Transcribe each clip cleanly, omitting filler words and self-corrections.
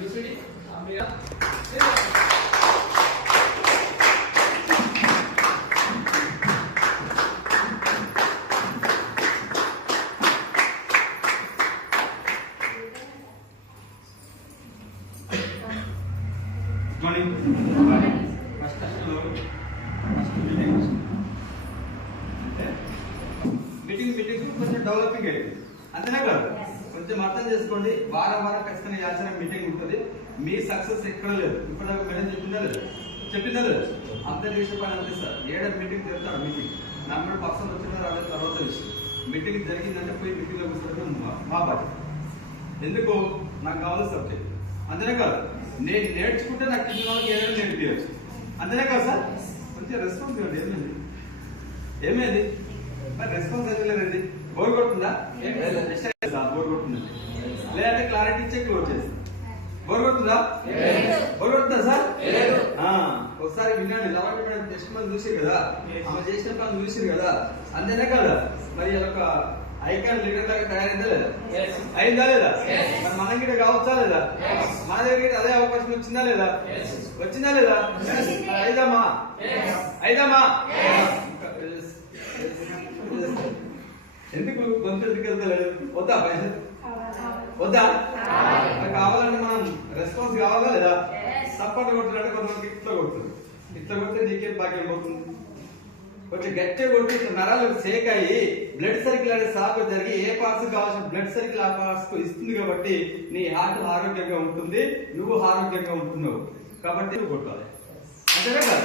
Meeting కొంచెం developing అయింది అంతేనా కాదు కొంచెం అర్థం చేసుకోండి వారం ఖచ్చితంగా యాచన మీటింగ్ ఉంటుంది మీ సక్సెస్ ఎక్కడ లేదు ఇప్పటిదాకా మేడం చెప్పిందా లేదు అందరి విషయం పని అంతే సార్ ఏడాది మీటింగ్ జరుగుతాడు మీటింగ్ నమ్మడు పర్సన్ వచ్చిన రాలేదు తర్వాత విషయం మీటింగ్ జరిగిందంటే పోయి మీటింగ్లో కూర్చోవడం మా బాధ్యత ఎందుకు నాకు కావాలి సబ్జెక్ట్ అంతేనే కాదు నేను నేర్చుకుంటే నాకు కింద వాళ్ళకి ఏదైనా నేర్పించచ్చు అంతేనే కాదు సార్ కొంచెం రెస్పాన్స్ ఇవ్వండి ఏమైంది మరి రెస్పాన్స్ అవ్వలేదండి బోర్ కొడుతుందా బోర్ కొడుతుందండి లేదంటే క్లారిటీ ఇచ్చే క్లోజ్ చేసి బోర్ కొడుతుందా సార్ ఒకసారి వినండి లవంటి మేడం టెస్ట్ మంది చూసారు కదా ఆమె చేసిన పని చూసారు కదా అంతేనే కదా మరి ఒక ఐకాన్ లీడర్ లాగా తయారైందా లేదా అయిందా లేదా మరి మన గిట్ట కావచ్చా లేదా మన దగ్గర అదే అవకాశం వచ్చిందా లేదా అయిదామా ఎందుకు గొంతు వెళ్తలేదు వద్దా పైసలు వద్దా కావాలంటే మనం రెస్పాన్స్ కావాలా లేదా సపోర్ట్ కొట్టినట్టు కొంతమందికి ఇట్లా కొడితే నీకేం భాగ్యం పోతుంది కొంచెం గట్టిగా కొట్టి ఇట్లా నరాలు సేక్ అయ్యి బ్లడ్ సర్కిల్ అనే సాగు జరిగి ఏ పార్ట్స్ కావాల్సిన బ్లడ్ సర్కిల్ ఆ పార్ట్స్ కు ఇస్తుంది కాబట్టి నీ హార్ట్ ఆరోగ్యంగా ఉంటుంది నువ్వు ఆరోగ్యంగా ఉంటున్నావు కాబట్టి నువ్వు కొట్టాలి అంతేనా కదా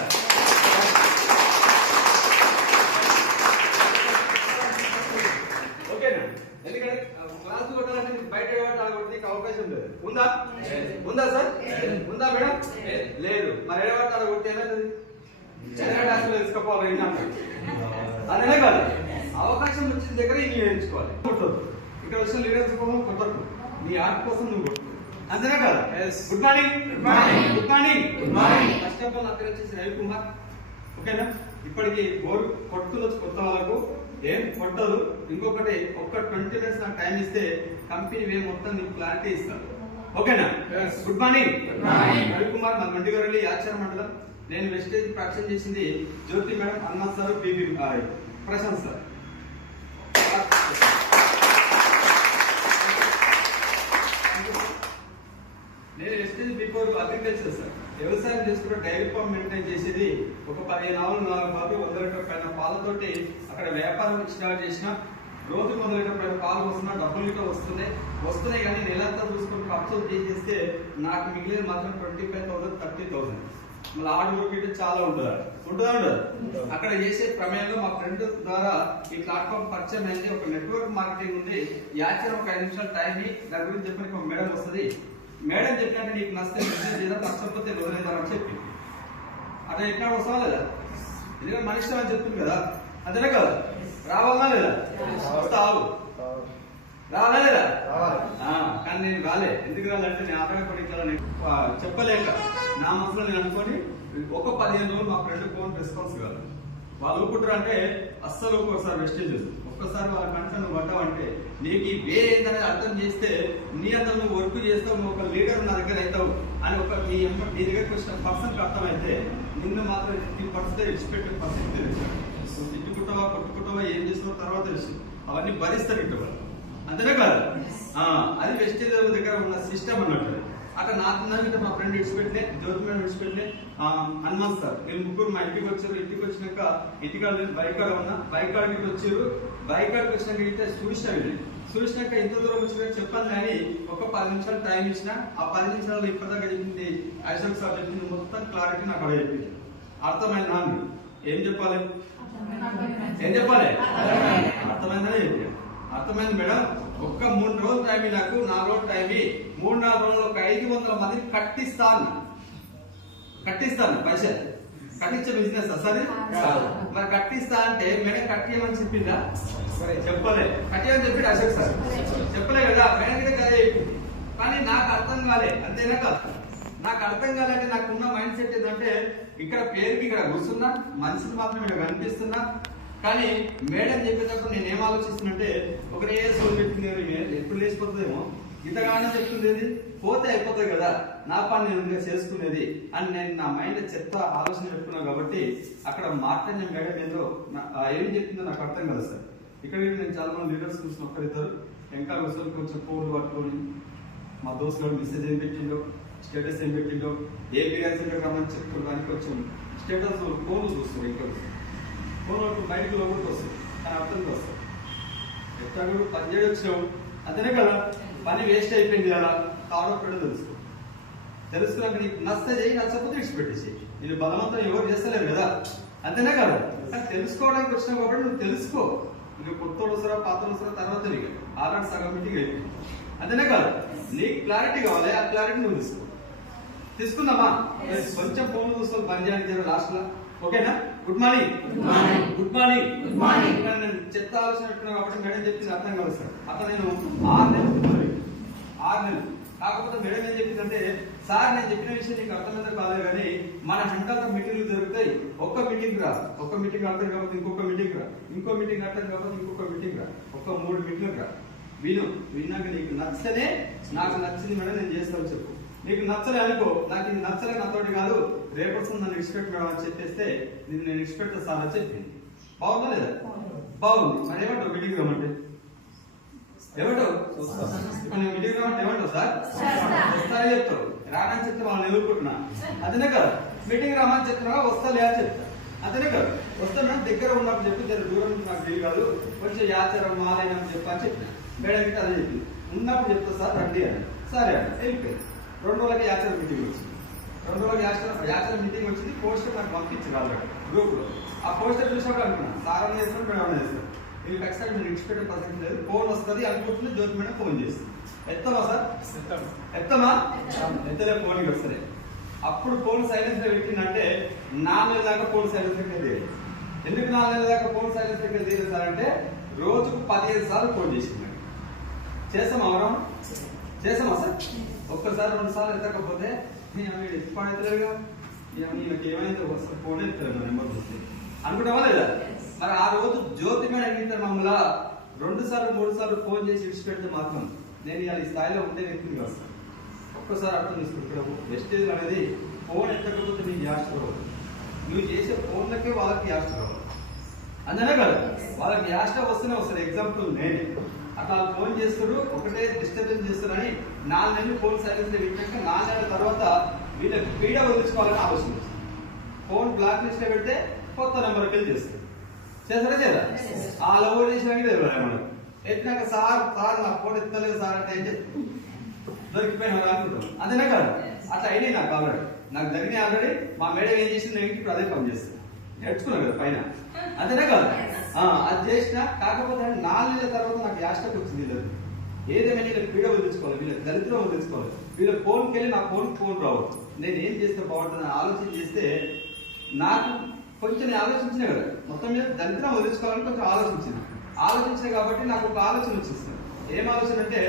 ఓకేనా ఎందుకంటే క్లాస్ కొట్టాలంటే బయట కొట్టడానికి అవకాశం లేదు ఉందా సార్ ఉందా మేడం లేదు మరి ఎడవాడు అలా కొట్టి ఏమవుతుంది తెలుసుకోవాలి అదే కాదు అవకాశం వచ్చిన దగ్గర ఇన్ని నేర్చుకోవాలి కొట్టద్దు ఇక్కడ వచ్చిన లీడర్స్ కోసం కొట్టద్దు నీ ఆర్ట్ కోసం నువ్వు కొట్టు అంతేనా కాదు good morning first of all అక్కడ వచ్చేసి రవికుమార్ ఓకేనా ఇప్పటికి బోర్ కొట్టులు కొత్త వాళ్ళకు ఏం కొట్టదు ఇంకొకటి ఒక్క 20 minutes నాకు టైం ఇస్తే కంపెనీ మొత్తం నీకు క్లారిటీ ఇస్తాను ఓకేనా గుడ్ మార్నింగ్ రవికుమార్ మన మండిగొరలి ఆచార మండలం నేను వెస్టేజ్ ప్రాక్టీస్ చేసింది జ్యోతి మేడం అన్న సార్ బీబీ ప్రశాంత్ సార్ నేను వెస్టేజ్ బిఫోర్ అగ్రికల్చర్ సార్ వ్యవసాయం చేసుకుంటే డైరీ ఫార్మ్ మెయింటైన్ చేసేది ఒక 15 ఆవులు 4 పాలు 100 లీటర్ పైన పాలతోటి అక్కడ వ్యాపారం స్టార్ట్ చేసిన రోజు 100 లీటర్ పైన పాలు వస్తున్నా డబ్బులు లీటర్ వస్తున్నాయి కానీ నెలంతా చూసుకొని ఖర్చులు చేసేస్తే నాకు మిగిలిన మాత్రం 25,000 30,000 మళ్ళీ హార్డ్ వర్క్ చాలా ఉంటుందా అక్కడ చేసే ప్రమేయంలో మా ఫ్రెండ్ ద్వారా ఈ ప్లాట్ఫామ్ పరిచయం అయింది ఒక నెట్వర్క్ మార్కెటింగ్ ఉంది యాచర్ ఒక 5 నిమిషాలు టైం దాని గురించి చెప్పడానికి ఒక మేడం వస్తుంది మేడం చెప్పినట్టు నీకు నచ్చితే బిజినెస్ చేద్దాం నచ్చకపోతే వదిలేద్దామని చెప్పి అట్లా ఎట్లా వస్తావా లేదా ఎందుకంటే మనిషి అని చెప్తుంది కదా అంతేనా కదా రావాలా లేదా వస్తావు రావాలా లేదా కానీ నేను రాలే ఎందుకు రాలంటే నేను ఆటోపడి ఇట్లా చెప్పలేక నా మనసులో నేను అనుకొని ఒక 15 రోజులు మా ఫ్రెండ్ ఫోన్ రెస్పాన్స్ కాదు వాళ్ళు ఊపుకుంటారు అంటే అస్సలు ఒక్కోసారి వెస్టేజ్ ఒక్కసారి వాళ్ళ కంట నువ్వు పడ్డావంటే నీకు ఈ వే ఏందనేది అర్థం చేస్తే నీ అందరూ నువ్వు వర్క్ చేస్తావు నువ్వు ఒక లీడర్ నా దగ్గర అవుతావు అని ఒక నీ దగ్గరకు వచ్చిన పర్సన్కి అర్థమైతే నిన్ను మాత్రం 50% విడిచిపెట్టే పరిస్థితి తెలుసు నువ్వు తిట్టుకుంటావా కొట్టుకుంటావా ఏం చేస్తావో తర్వాత తెలుసు అవన్నీ భరిస్తారు ఇటు అంతేనే కాదు అది వెస్టేజ్ దగ్గర ఉన్న సిస్టమ్ అన్నట్టు అట్లా నాకు మా ఫ్రెండ్ విడిచిపెట్లే జ్యోతి మేడం విడిచిపెట్లే హనుమాన్ సార్ వీళ్ళు ముగ్గురు మా ఇంటికి వచ్చారు ఇంటికి వచ్చినాక ఇంటికాడ బైకాడ ఉన్నా బైకాడికి వచ్చారు బైకాడికి వచ్చినాక అయితే చూసినాక ఇంత దూరం వచ్చినా చెప్పాను కానీ ఒక 10 నిమిషాలు టైం ఇచ్చిన ఆ 10 నిమిషాలు ఇప్పటిదాకా చెప్పింది ఐసోక్ సార్ చెప్పింది మొత్తం క్లారిటీ నాకు అక్కడ చెప్పింది అర్థమైందా అని ఏం చెప్పాలి అర్థమైందని చెప్పి అర్థమైంది మేడం ఒక్క 3 రోజులు టైం నాకు 4 రోజులు టైం 3-4 రోజులు ఒక 500 మందిని కట్టిస్తాను పైసలు కట్టించే బిజినెస్ సరే మరి కట్టిస్తా అంటే మేడం కట్టియమని చెప్పిందా చెప్పలే కట్టియమని చెప్పి అశోక్ సార్ చెప్పలే కదా మేడం కదా కానీ నాకు అర్థం కాలే అంతేనా కాదు నాకు అర్థం కాలంటే నాకున్న మైండ్ సెట్ ఏంటంటే ఇక్కడ పేరుకి ఇక్కడ కూర్చున్నా మనిషిని మాత్రం ఇక్కడ కనిపిస్తున్నా కానీ మేడం చెప్పేటప్పుడు నేను ఏం ఆలోచిస్తున్నంటే ఒకటే సోల్ పెట్టింది ఎప్పుడు లేచిపోతుందేమో ఇంతగానే చెప్తుంది పోతే అయిపోతాయి కదా, నా పని నేను ఇంకా చేసుకునేది అని నేను నా మైండ్ చెత్త ఆలోచన పెట్టుకున్నాను. కాబట్టి అక్కడ మాట్లాడిన మేడం ఏదో ఏం చెప్పిందో నాకు అర్థం కదా సార్. ఇక్కడ నేను చాలా మంది లీడర్స్ చూసిన ఒక్కరిద్దరు ఇంకా కూర్చొని కొంచెం ఫోన్లు పట్టుకొని మా దోస్తులు మెసేజ్ ఏం పెట్టిండో, స్టేటస్ ఏం పెట్టిండో, ఏ బిర్యానీ సెంటర్ రమ్మని చెప్తారు అని కొంచెం స్టేటస్ ఫోన్లు చూస్తారు. ఇంకా ఫోన్ బయటకు లోపలికి వస్తుంది కానీ అర్థం వస్తుంది. ఎట్లా కూడా పని చేయడం వచ్చినావు అంతేనే కదా, పని వేస్ట్ అయిపోయింది కదా, కావడం తెలుసుకున్నాక నీకు నచ్చ చేయి, నచ్చకపోతే విడిచిపెట్టేసి. నేను బలవంతం ఎవరు చేస్తలేరు కదా, అంతేనే కదా. తెలుసుకోవడానికి వచ్చినావు కాబట్టి నువ్వు తెలుసుకో. ఇంకా కొత్త వస్తారా పాత వస్తారా తర్వాత నీకు ఆల్రెడీ సగం మీటింగ్ అయిపోయింది, అంతేనే కదా. నీకు క్లారిటీ కావాలి, ఆ క్లారిటీ నువ్వు తీసుకో. తీసుకుందామా? కొంచెం ఫోన్ చూసుకొని పని చేయాలి లాస్ట్ లో, ఓకేనా? Good morning. Good morning. నేను చెత్త ఆలోచన పెట్టుకున్నాను కాబట్టి మేడం చెప్పింది అర్థం కాదు సార్. అట్లా నేను 6 నెలలు కాకపోతే మేడం ఏం చెప్పిందంటే, సార్ నేను చెప్పిన విషయం నీకు అర్థమైందో కాలేదు కానీ మన హంటల మీటింగ్లు జరుగుతాయి. ఒక్క మీటింగ్ రా, ఒక్క మీటింగ్ అర్థం కాకపోతే ఇంకొక మీటింగ్ రా, ఇంకో మీటింగ్ అర్థం కాకపోతే ఇంకొక మీటింగ్ రా, ఒక్క 3 మీటింగ్ రా. విన్నాక నీకు నచ్చనే, నాకు నచ్చింది మేడం నేను చేస్తాను చెప్పు. నీకు నచ్చలే అనుకో, నాకు ఇది నచ్చలే నాతోటి కాదు, రేపటి నన్ను ఎక్స్పెక్ట్ మేడం అని చెప్పేస్తే నేను ఎక్స్పెక్ట్ సార్ అని చెప్పింది. బాగుందా లేదా? బాగుంది. మరి ఏమంటావు మీటింగ్ రమ్మంటే? ఏమంటావు మీటింగ్ రమ్మంటే ఏమంటావు? సార్ వస్తారని చెప్తావు, రానని చెప్తే వాళ్ళని ఎదుర్కొంటున్నా, అతనే కదా. మీటింగ్ రమ్మని చెప్తున్నా, వస్తా లేదా చెప్తా, అతనే కదా. వస్తా మేడం దగ్గర ఉన్నప్పుడు చెప్పి దూరం నుంచి నాకు వీలు కాదు, కొంచెం యాచారం మాలైనా చెప్పని చెప్పిన మేడం గిట్ట అదే చెప్పింది. ఉన్నప్పుడు చెప్తా సార్ రండి అని. సరే అని వెళ్ళిపోయింది. 2 రోజులకి యాచర మీటింగ్ వచ్చింది. 2 రోజులకి యాచర మీటింగ్ వచ్చింది. పోస్టర్ నాకు పంపించారు ఆల్రెడీ గ్రూప్ లో. ఆ పోస్టర్ చూసినప్పుడు అనుకున్నాను సార్ అని చేస్తాను మేడం అని చేస్తాను, ఇది ఖచ్చితంగా మీరు ఇన్స్పెక్టర్ ప్రసక్తి లేదు, ఫోన్ వస్తుంది అనుకుంటుంది. జ్యోతి మేడం ఫోన్ చేస్తుంది. ఎత్తమా సార్? ఎత్తమా? ఎత్తలే, ఫోన్ వస్తుంది. అప్పుడు ఫోన్ సైలెన్స్ లో పెట్టిందంటే 4 నెలల దాకా ఫోన్ సైలెన్స్ దగ్గర తీయలేదు. ఎందుకు 4 నెలల దాకా ఫోన్ సైలెన్స్ దగ్గర తీయలేదు సార్ అంటే, రోజుకు 15 సార్లు ఫోన్ చేసింది. చేస్తామా అవరం? చేసామా సార్? ఒక్కసారి 2 సార్లు ఎత్తకపోతే ఎత్తుపడలేదుగా, ఈయనకి ఏమైంది, ఒకసారి ఫోన్ ఎత్తారు నా నెంబర్ చూస్తే అనుకుంటావా లేదా? మరి ఆ రోజు జ్యోతి మేడం అడిగితే మమ్మల్ని 2 సార్లు 3 సార్లు ఫోన్ చేసి విడిచిపెడితే మాత్రం నేను ఇవాళ ఈ స్థాయిలో ఉండే వ్యక్తిని కాదు సార్. ఒక్కసారి అర్థం తీసుకుంటావు. వెస్టేజ్ అనేది ఫోన్ ఎత్తకపోతే నీకు యాస్ట్ రావాలి, నువ్వు చేసే ఫోన్లకే వాళ్ళకి యాస్ట్ రావాలి, అంతేనా కదా. వాళ్ళకి యాస్ట్ వస్తూనే వస్తారు. ఎగ్జాంపుల్ నేనే అట్లా ఫోన్ చేస్తాడు, ఒకటే డిస్టర్బెన్స్ చేస్తారని 4 నెలలు ఫోన్ సైలెన్స్ లో పెట్టాక 4 నెలల తర్వాత వీళ్ళకి పీడ వదిలించుకోవాలని ఆలోచన. ఫోన్ బ్లాక్ లిస్ట్ లో పెడితే కొత్త నెంబర్కి వెళ్ళి చేస్తారు. చేస్తారా చేయరా? ఆ లవర్ చేసినాక మనం ఎత్తినాక సార్ నా ఫోన్ ఎత్తలేదు సార్ అంటే ఏంటి దొరికిపోయినా అనుకుంటాం, అంతేనా కదా. అట్లా అయినాయి నాకు ఆల్రెడీ, నాకు జరిగినాయి ఆల్రెడీ. మా మేడం ఏం చేసింది, నేను ఇప్పుడు అదే పని చేస్తాను, నేర్చుకున్నాను కదా పైన, అంతేనా కదా. అది చేసిన కాకపోతే 4 నెలల తర్వాత నాకు యాస్టక్ వచ్చింది. వీళ్ళకి ఏదేమైనా వీళ్ళకి పీడ వదిలించుకోవాలి, వీళ్ళకి దరిద్రం వదిలించుకోవాలి. వీళ్ళ ఫోన్కి వెళ్ళి నా ఫోన్ రావద్దు, నేను ఏం చేస్తే బాగుంటుందని ఆలోచన చేస్తే నాకు కొంచెం ఆలోచించిన కదా, మొత్తం మీద దరిద్రం వదిలించుకోవాలని కొంచెం ఆలోచించిన కాబట్టి నాకు ఒక ఆలోచన వచ్చింది. ఏం ఆలోచన అంటే,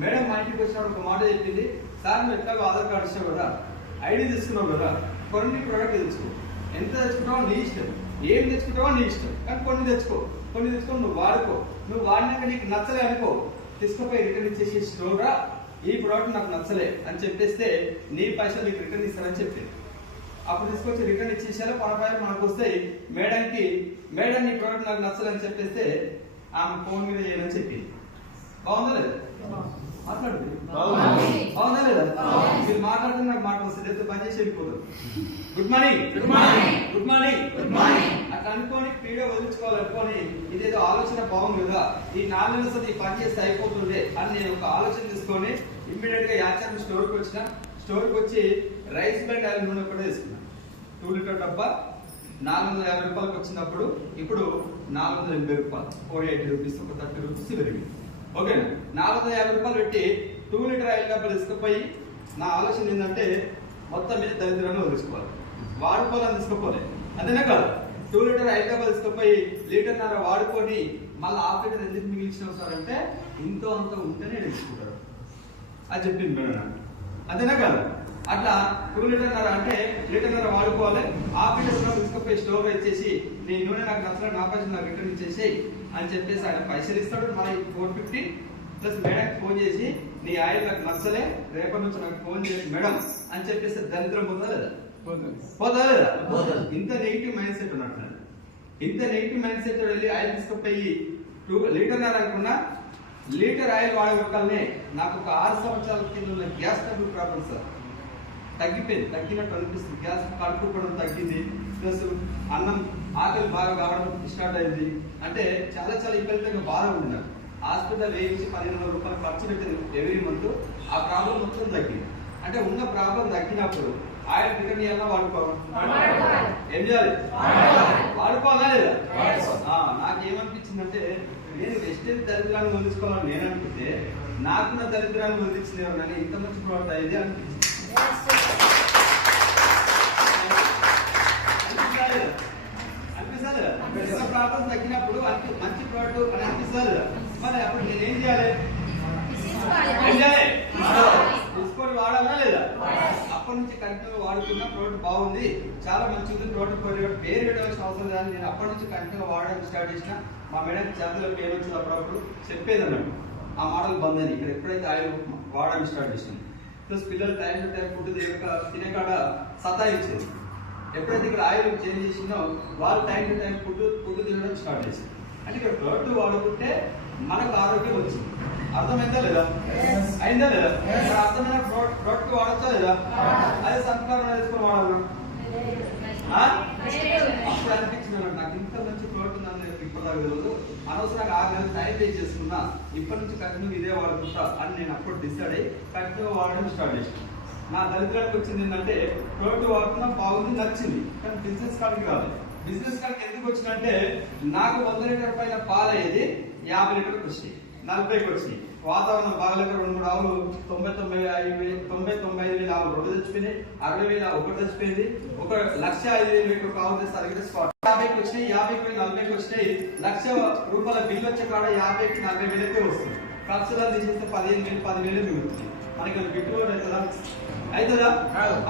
మేడం మా ఇంటికి వచ్చినప్పుడు ఒక మాట చెప్పింది, సార్ నువ్వు ఎట్లాగో ఆధార్ కార్డు ఇచ్చావు కదా, ఐడి తీసుకున్నావు కదా, కొన్ని ప్రోడక్ట్ తెచ్చుకో, ఎంత తెచ్చుకుంటావో నీ ఇష్టం, ఏం తెచ్చుకుంటావో నీ ఇష్టం, కానీ కొన్ని తెచ్చుకొని నువ్వు వాడుకో. నువ్వు వాడినాక నీకు నచ్చలే అనుకో, తీసుకుపోయి రిటర్న్ ఇచ్చేసి స్టోరా ఈ ప్రోడక్ట్ నాకు నచ్చలే అని చెప్పేస్తే నీ పైసలు నీకు రిటర్న్ ఇస్తారని చెప్పింది. అప్పుడు తీసుకొచ్చి రిటర్న్ ఇచ్చేసారో పరపాయలు మనకు వస్తాయి. మేడం నీ ప్రోడక్ట్ నాకు నచ్చలని చెప్పేస్తే ఆమె ఫోన్ మీద చేయమని చెప్పింది. బాగుందా లేదా? మాట్లాడుతుంది బాగుందా లేదా? మీరు మాట్లాడితే నాకు మాట వస్తుంది, లేకపోతే పని చేసి వెళ్ళిపోతుంది. గుడ్ మార్నింగ్ అట్లా అనుకోని పీడ వదిలించుకోవాలనుకోని ఇదేదో ఆలోచన బాగుంది కదా, ఈ 4 నెలలు ఈ పని చేస్తే అయిపోతుండే అని నేను ఒక ఆలోచన తీసుకొని ఇమ్మీడియట్ గా యాచర్ స్టోర్కి వచ్చి రైస్ బ్రాండ్ ఆయిల్ నూనె కూడా తీసుకున్నాను. 2 లీటర్ డబ్బా 450 రూపాయలకు వచ్చినప్పుడు ఇప్పుడు 480 రూపాయలు, 480 రూపీస్, ఒక 30 రూపీస్ పెరిగింది. ఓకేనా? 450 రూపాయలు పెట్టి 2 లీటర్ ఆయిల్ డబ్బాలు తీసుకుపోయి నా ఆలోచన ఏంటంటే మొత్తం మీద దరిద్రాన్ని వదిలించుకోవాలి, వాడుకోవాలని తీసుకోపోలే, అంతేనా కాదు. 2 లీటర్ ఆయిల్ డబ్బాలు తీసుకుపోయి 1.5 లీటర్ వాడుకొని మళ్ళీ 1/2 లీటర్ ఎందుకు మిగిలించినావు సార్ అంటే, ఇంతో అంత ఉంటేనే నేర్చుకుంటారు అది చెప్పింది మేడం నాకు, అంతేనా కాదు. అట్లా 2 లీటర్ అంటే 1.5 లీటర్ వాడుకోవాలి, 1/2 లీటర్ తీసుకుపోయి స్టోర్ ఇచ్చేసి నీ నూనె నాకు నచ్చలేదు, నా పైసలు నాకు రిటర్న్ ఇచ్చేసి అని చెప్పేసి ఆయన పైసలు ఇస్తాడు. మళ్ళీ 450 ప్లస్ మేడంకి ఫోన్ చేసి నీ ఆయిల్ నాకు నచ్చలే, రేపటి నుంచి నాకు ఫోన్ చేసి మేడం అని చెప్పేస్తే దరిద్రం పోతుందా లేదా? పోతుందా లేదా? ఇంత నెగిటివ్ మైండ్ సెట్ ఉన్నట్టు. ఇంత నెగిటివ్ మైండ్ సెట్ వెళ్ళి ఆయిల్ తీసుకుపోయి 2 లీటర్ అనుకున్నా లీటర్ ఆయిల్ వాడగొట్టాలనే నాకు ఒక 6 సంవత్సరాల కింద ఉన్న గ్యాస్ ట్రబుల్ ప్రాబ్లం సార్ తగ్గిపోయింది. తగ్గినట్టు అనిపిస్తుంది. గ్యాస్ కడుపుకోవడం తగ్గింది, ప్లస్ అన్నం ఆకలి బాగా కావడం స్టార్ట్ అయింది. అంటే చాలా చాలా విపరీతంగా బాధ ఉంది నాకు. హాస్పిటల్ వేయించి 1500 రూపాయలు ఖర్చు పెట్టింది ఎవ్రీ మంత్. ఆ ప్రాబ్లం మొత్తం తగ్గింది. అంటే ఉన్న ప్రాబ్లం తగ్గినప్పుడు ఆయిల్ రిటర్న్ చేయాలా వాడుకోవాలి? ఏం చేయాలి? వాడుకోవాలా లేదా? నాకేమనిపించిందంటే నేను వెస్టేజ్ దరిద్రాన్ని వదిలించుకోవాలని నేను అనుకుంటే నాకున్న దరిద్రాన్ని వదిలించింది కానీ ఇంత మంచి ప్రోడక్ట్ అయ్యేది అనిపించింది. అనిపిస్తుంది ప్రాబ్లం తగ్గినప్పుడు మంచి ప్రోడక్ట్ అని అనిపిస్తుంది. మరి అప్పుడు నేనేం చేయాలి? తీసుకొని వాడాలా లేదా? అప్పటి నుంచి కంటిన్యూ వాడుతున్న ప్రోడక్ట్ బాగుంది, చాలా మంచిది ప్రోడక్ట్, పేరు పెట్టవలసిన అవసరం లేదు. నేను అప్పటి నుంచి కంటిన్యూ వాడడానికి స్టార్ట్ చేసిన. మా మేడం చేతలో పేరు వచ్చిన అప్పుడప్పుడు చెప్పేది అన్నట్టు. ఆ మోడల్ బంద్ అని ఇక్కడ ఎప్పుడైతే ఆయిల్ వాడడానికి స్టార్ట్ చేసినాం. ప్లస్ పిల్లలు టైం టు టైం ఫుడ్ తినే కాడ సతాయించేది. ఎప్పుడైతే ఇక్కడ ఆయిల్ చేంజ్ చేసిందో వాళ్ళు టైం టు టైం ఫుడ్ తినడం స్టార్ట్ చేసింది. అంటే ఇక్కడ ప్రోడక్ట్ వాడుకుంటే మనకు ఆరోగ్యం వచ్చింది. అర్థమైందా లేదా? అయిందా లేదా? అర్థమైన ప్రోడక్ట్ వాడచ్చా లేదా? అదే సంస్కారం వేసుకొని వాడాలి. అప్పుడు అనిపించింది నాకు ఇంత మంచి ప్రోడక్ట్ నన్ను ఇప్పటిదాకా తెలియదు, అనవసరంగా 6 నెలలు టైం పే చేసుకున్నా, ఇప్పటి నుంచి కంటిన్యూ ఇదే వాడుకుంటా అని నేను అప్పుడు డిసైడ్ అయ్యి కంటిన్యూ వాడడం స్టార్ట్ చేసాను. నా దరిద్రానికి వచ్చింది ఏంటంటే ప్రోడక్ట్ వాడుతున్నా బాగుంది, నచ్చింది, కానీ బిజినెస్ కాడికి రాలేదు. బిజినెస్ కాడికి ఎందుకు వచ్చిందంటే నాకు 100 లీటర్ పైన పాలు అయ్యేది 50 లీటర్కి వచ్చినాయి, 40కి వచ్చినాయి. వాతావరణం బాగలేక 2-3 ఆవులు 90,95,000 ఆవులు 2 చచ్చిపోయినాయి, 60,000 ఒకటి చచ్చిపోయింది. 1,05,000 లీటర్ ఆవులు తెస్తే అడిగితే స్పాట్ 50కి వచ్చినాయి, 50కి 40కి వచ్చినాయి. ₹1,00,000 బిల్లు వచ్చే కాడ 50కి 40,000 వస్తుంది. ఖర్చులు తీసేస్తే 15,000 10,000 మిగులుతుంది. మనకి గిట్టుబాటు అవుతుందా? అవుతుందా?